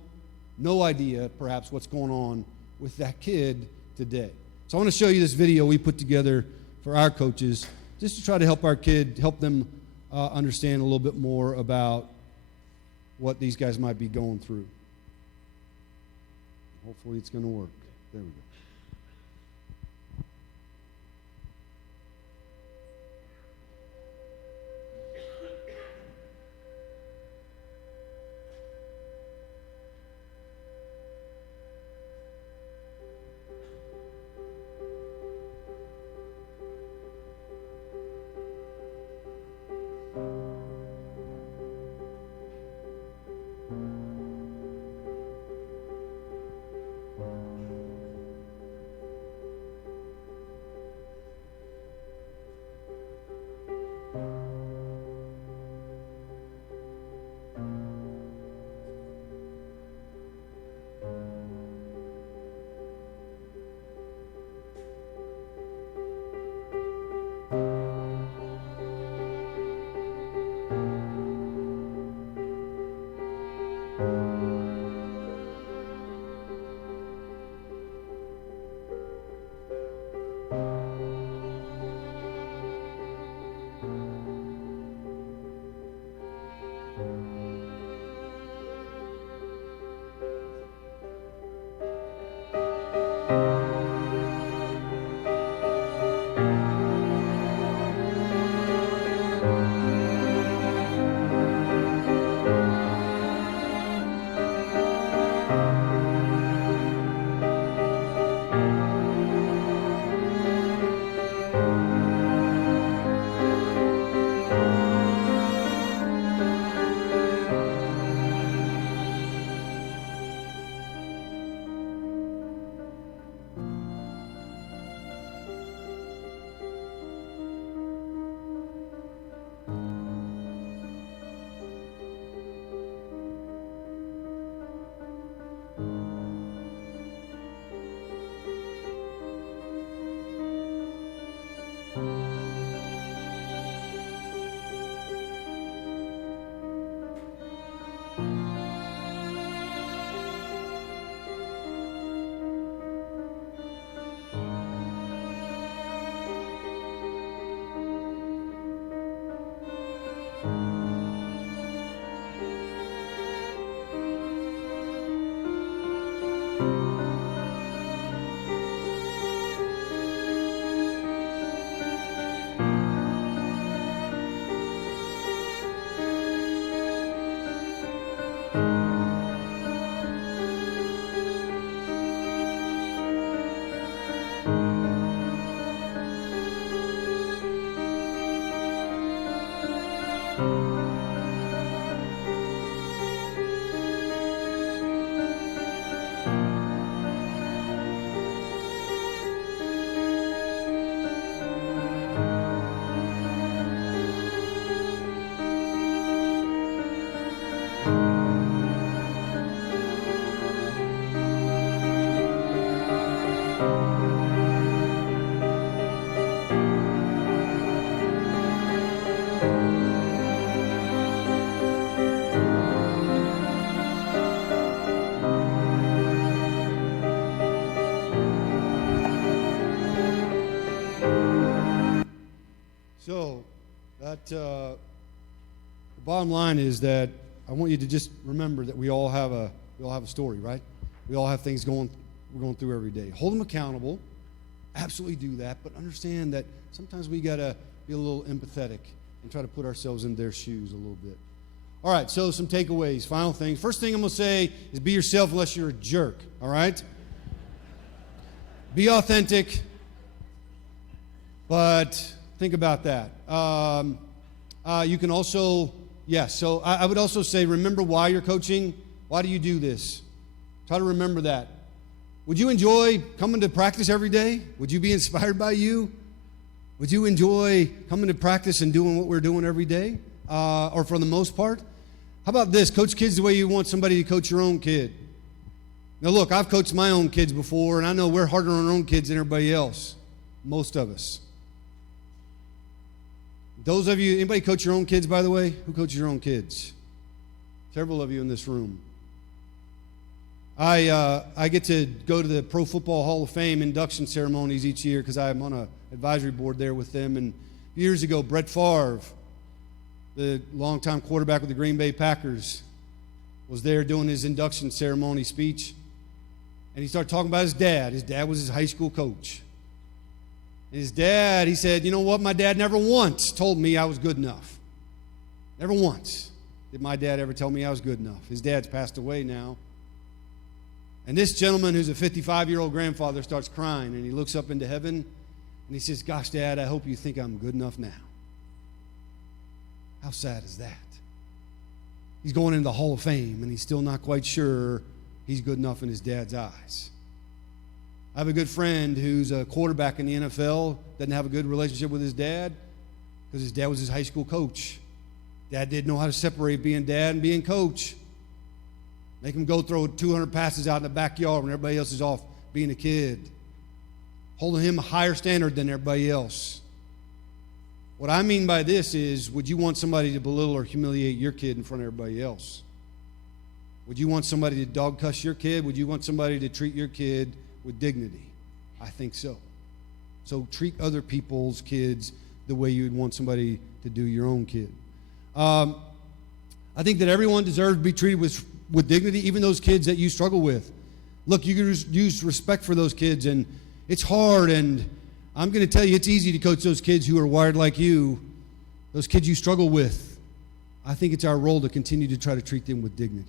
no idea, perhaps, what's going on with that kid today. So I want to show you this video we put together for our coaches just to try to help them understand a little bit more about what these guys might be going through. Hopefully it's going to work. There we go. The bottom line is that I want you to just remember that we all have a story, right? We all have things we're going through every day. Hold them accountable. Absolutely do that, but understand that sometimes we got to be a little empathetic and try to put ourselves in their shoes a little bit. All right, so some takeaways, final things. First thing I'm going to say is be yourself unless you're a jerk, all right? Be authentic, but think about that. You can also, so I would also say remember why you're coaching. Why do you do this? Try to remember that. Would you enjoy coming to practice every day? Would you be inspired by you? Would you enjoy coming to practice and doing what we're doing every day? Or for the most part? How about this? Coach kids the way you want somebody to coach your own kid. Now look, I've coached my own kids before, and I know we're harder on our own kids than everybody else. Most of us. Those of you, anybody coach your own kids, by the way? Who coaches your own kids? Several of you in this room. I get to go to the Pro Football Hall of Fame induction ceremonies each year because I'm on an advisory board there with them. And years ago, Brett Favre, the longtime quarterback with the Green Bay Packers, was there doing his induction ceremony speech. And he started talking about his dad. His dad was his high school coach. And his dad, he said, you know what? My dad never once told me I was good enough. Never once did my dad ever tell me I was good enough. His dad's passed away now. And this gentleman, who's a 55-year-old grandfather, starts crying, and he looks up into heaven, and he says, gosh, Dad, I hope you think I'm good enough now. How sad is that? He's going into the Hall of Fame, and he's still not quite sure he's good enough in his dad's eyes. I have a good friend who's a quarterback in the NFL, doesn't have a good relationship with his dad because his dad was his high school coach. Dad didn't know how to separate being dad and being coach. Make him go throw 200 passes out in the backyard when everybody else is off being a kid. Holding him a higher standard than everybody else. What I mean by this is, would you want somebody to belittle or humiliate your kid in front of everybody else? Would you want somebody to dog cuss your kid? Would you want somebody to treat your kid with dignity? I think so. So treat other people's kids the way you would want somebody to do your own kid. I think that everyone deserves to be treated with dignity, even those kids that you struggle with. Look, you can use respect for those kids, and it's hard, and I'm going to tell you it's easy to coach those kids who are wired like you, those kids you struggle with. I think it's our role to continue to try to treat them with dignity.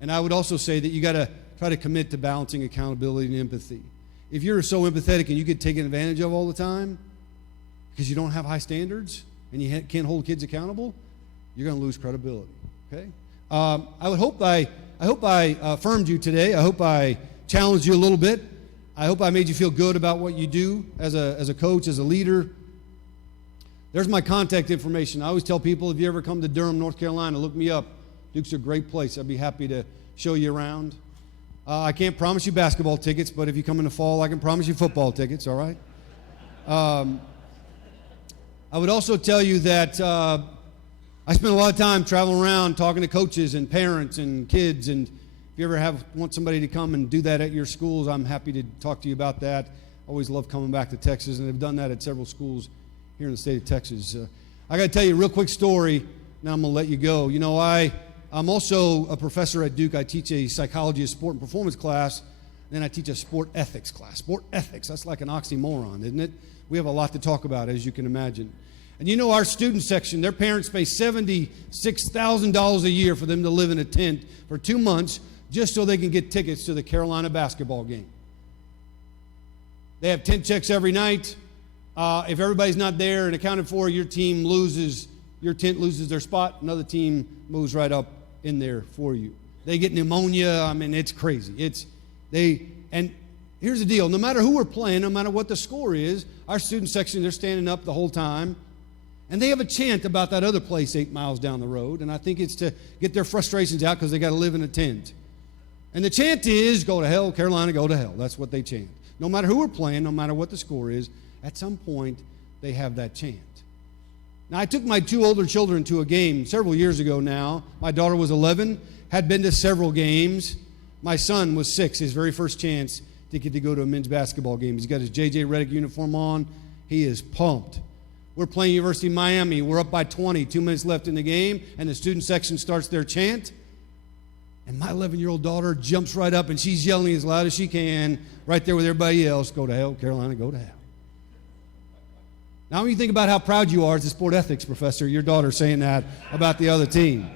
And I would also say that you got to try to commit to balancing accountability and empathy. If you're so empathetic and you get taken advantage of all the time because you don't have high standards and you can't hold kids accountable, you're going to lose credibility, okay? I hope I affirmed you today. I hope I challenged you a little bit. I hope I made you feel good about what you do as a coach, as a leader. There's my contact information. I always tell people, if you ever come to Durham, North Carolina, look me up. Duke's a great place. I'd be happy to show you around. I can't promise you basketball tickets, but if you come in the fall, I can promise you football tickets, all right? I would also tell you that I spend a lot of time traveling around talking to coaches and parents and kids, and if you ever want somebody to come and do that at your schools, I'm happy to talk to you about that. Always love coming back to Texas, and they've done that at several schools here in the state of Texas. I got to tell you a real quick story. Now I'm going to let you go. You know, I'm also a professor at Duke. I teach a psychology of sport and performance class, and then I teach a sport ethics class. Sport ethics, that's like an oxymoron, isn't it? We have a lot to talk about, as you can imagine. And you know, our student section, their parents pay $76,000 a year for them to live in a tent for 2 months just so they can get tickets to the Carolina basketball game. They have tent checks every night. If everybody's not there and accounted for, your tent loses their spot. Another team moves right up in there for you. They get pneumonia. I mean, it's crazy. And here's the deal. No matter who we're playing, no matter what the score is, our student section, they're standing up the whole time. And they have a chant about that other place 8 miles down the road, and I think it's to get their frustrations out because they got to live in a tent. And the chant is, go to hell, Carolina, go to hell. That's what they chant. No matter who we're playing, no matter what the score is, at some point they have that chant. Now, I took my 2 older children to a game several years ago now. My daughter was 11, had been to several games. My son was 6, his very first chance to get to go to a men's basketball game. He's got his J.J. Redick uniform on. He is pumped. We're playing University of Miami. We're up by 20, 2 minutes left in the game, and the student section starts their chant. And my 11-year-old daughter jumps right up, and she's yelling as loud as she can, right there with everybody else, "Go to hell, Carolina, go to hell." Now, when you think about how proud you are as a sport ethics professor, your daughter saying that about the other team.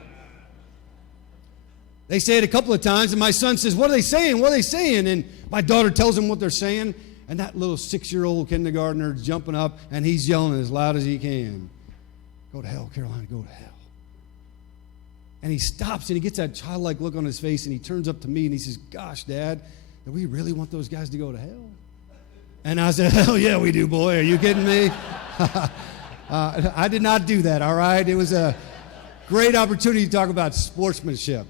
They say it a couple of times, and my son says, "What are they saying? What are they saying?" And my daughter tells him what they're saying, and that little 6-year-old kindergartner is jumping up, and he's yelling as loud as he can, "Go to hell, Carolina, go to hell." And he stops, and he gets that childlike look on his face, and he turns up to me, and he says, "Gosh, Dad, do we really want those guys to go to hell?" And I said, "Hell yeah, we do, boy. Are you kidding me?" I did not do that, all right? It was a great opportunity to talk about sportsmanship.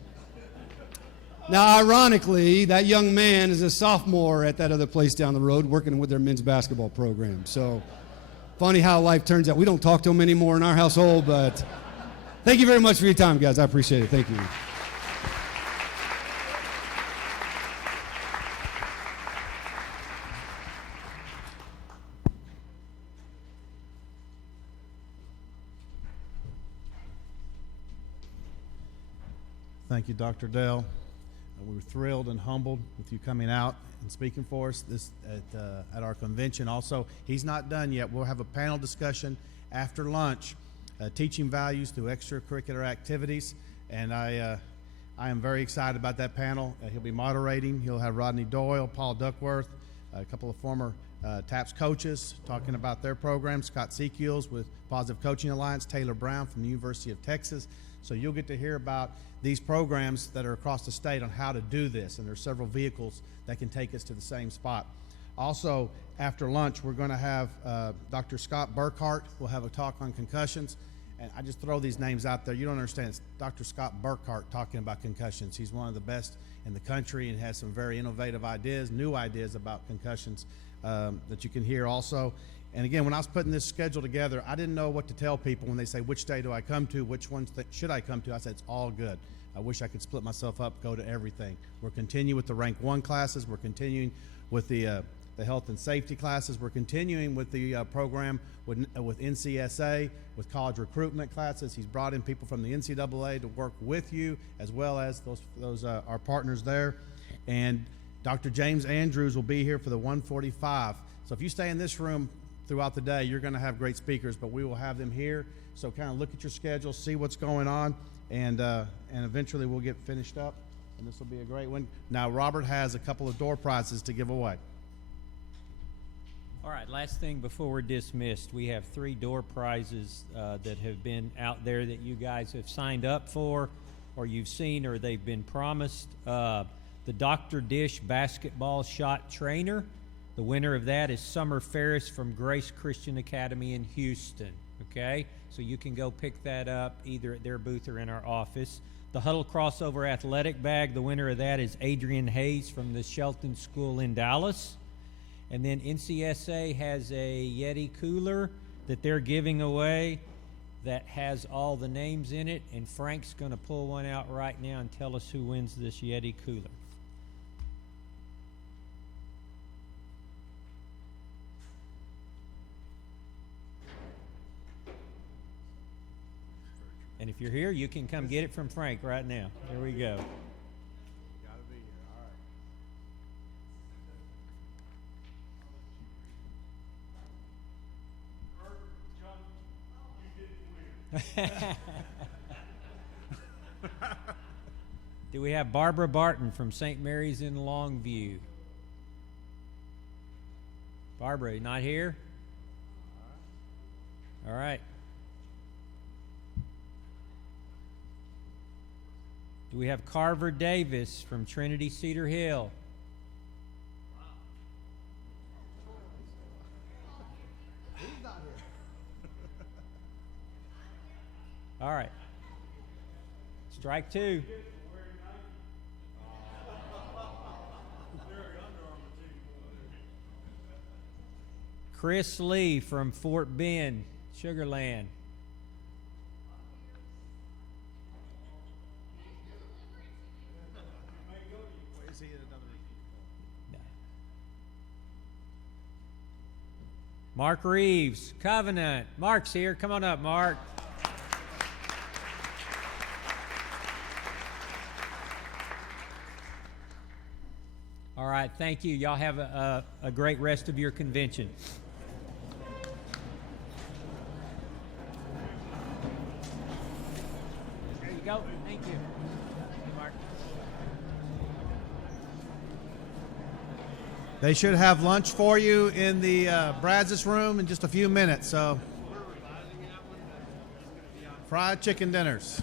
Now, ironically, that young man is a sophomore at that other place down the road working with their men's basketball program. So, funny how life turns out. We don't talk to him anymore in our household, but thank you very much for your time, guys. I appreciate it. Thank you. Thank you, Dr. Dell. We were thrilled and humbled with you coming out and speaking for us at our convention. Also, he's not done yet. We'll have a panel discussion after lunch, teaching values through extracurricular activities, and I am very excited about that panel. He'll be moderating. He'll have Rodney Doyle, Paul Duckworth, a couple of former TAPPS coaches talking about their program, Scott Seekules with Positive Coaching Alliance, Taylor Brown from the University of Texas. So you'll get to hear about these programs that are across the state on how to do this, and there's several vehicles that can take us to the same spot. Also, after lunch, we're going to have Dr. Scott Burkhart will have a talk on concussions, and I just throw these names out there. You don't understand. It's Dr. Scott Burkhart talking about concussions. He's one of the best in the country and has some very innovative ideas, new ideas about concussions that you can hear also. And again, when I was putting this schedule together, I didn't know what to tell people when they say, which day do I come to, which ones should I come to? I said, it's all good. I wish I could split myself up, go to everything. We're continuing with the Rank 1 classes. We're continuing with the health and safety classes. We're continuing with the program with NCSA, with college recruitment classes. He's brought in people from the NCAA to work with you, as well as those our partners there. And Dr. James Andrews will be here for the 145. So if you stay in this room throughout the day, you're going to have great speakers, but we will have them here. So kind of look at your schedule, see what's going on, and eventually we'll get finished up, and this will be a great one. Now, Robert has a couple of door prizes to give away. All right, last thing before we're dismissed, we have 3 door prizes that have been out there that you guys have signed up for, or you've seen, or they've been promised. The Dr. Dish basketball shot trainer. The winner of that is Summer Ferris from Grace Christian Academy in Houston, okay? So you can go pick that up either at their booth or in our office. The Huddle Crossover Athletic Bag, the winner of that is Adrian Hayes from the Shelton School in Dallas. And then NCSA has a Yeti cooler that they're giving away that has all the names in it, and Frank's going to pull one out right now and tell us who wins this Yeti cooler. And if you're here, you can come get it from Frank right now. Here we go. Gotta be here, all right. Do we have Barbara Barton from St. Mary's in Longview? Barbara, not here? All right. Do we have Carver Davis from Trinity Cedar Hill? He's not here. All right. Strike 2. Chris Lee from Fort Bend, Sugarland. Mark Reeves, Covenant. Mark's here. Come on up, Mark. All right, thank you. Y'all have a great rest of your convention. There you go. Thank you. Mark. They should have lunch for you in the Brazos room in just a few minutes. So, fried chicken dinners.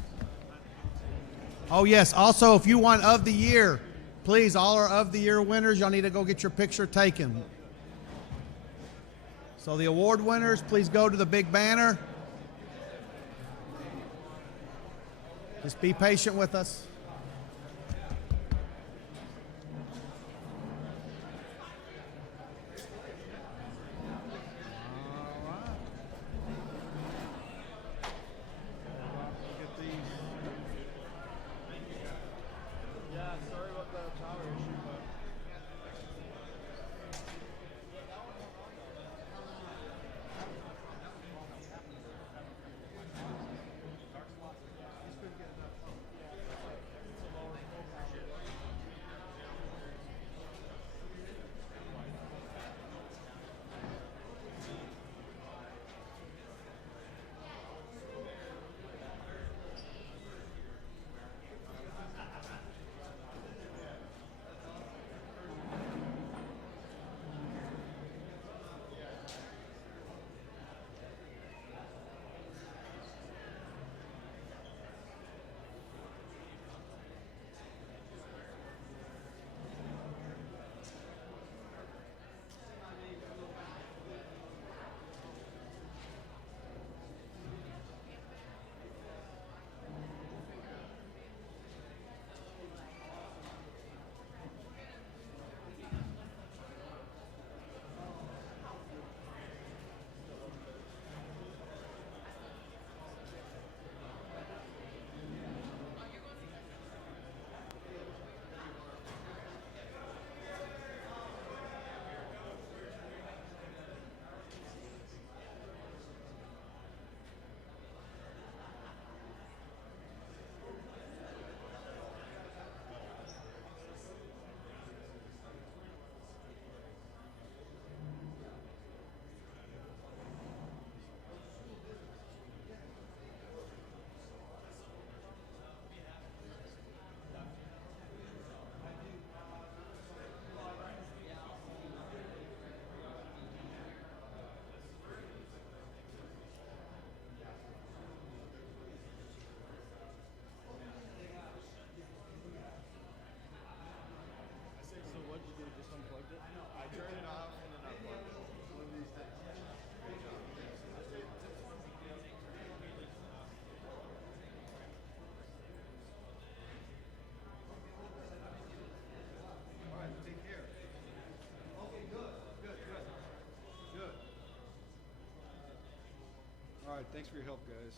Oh yes. Also, if you want of the year, please, all our of the year winners, y'all need to go get your picture taken. So the award winners, please go to the big banner. Just be patient with us. All right, thanks for your help, guys.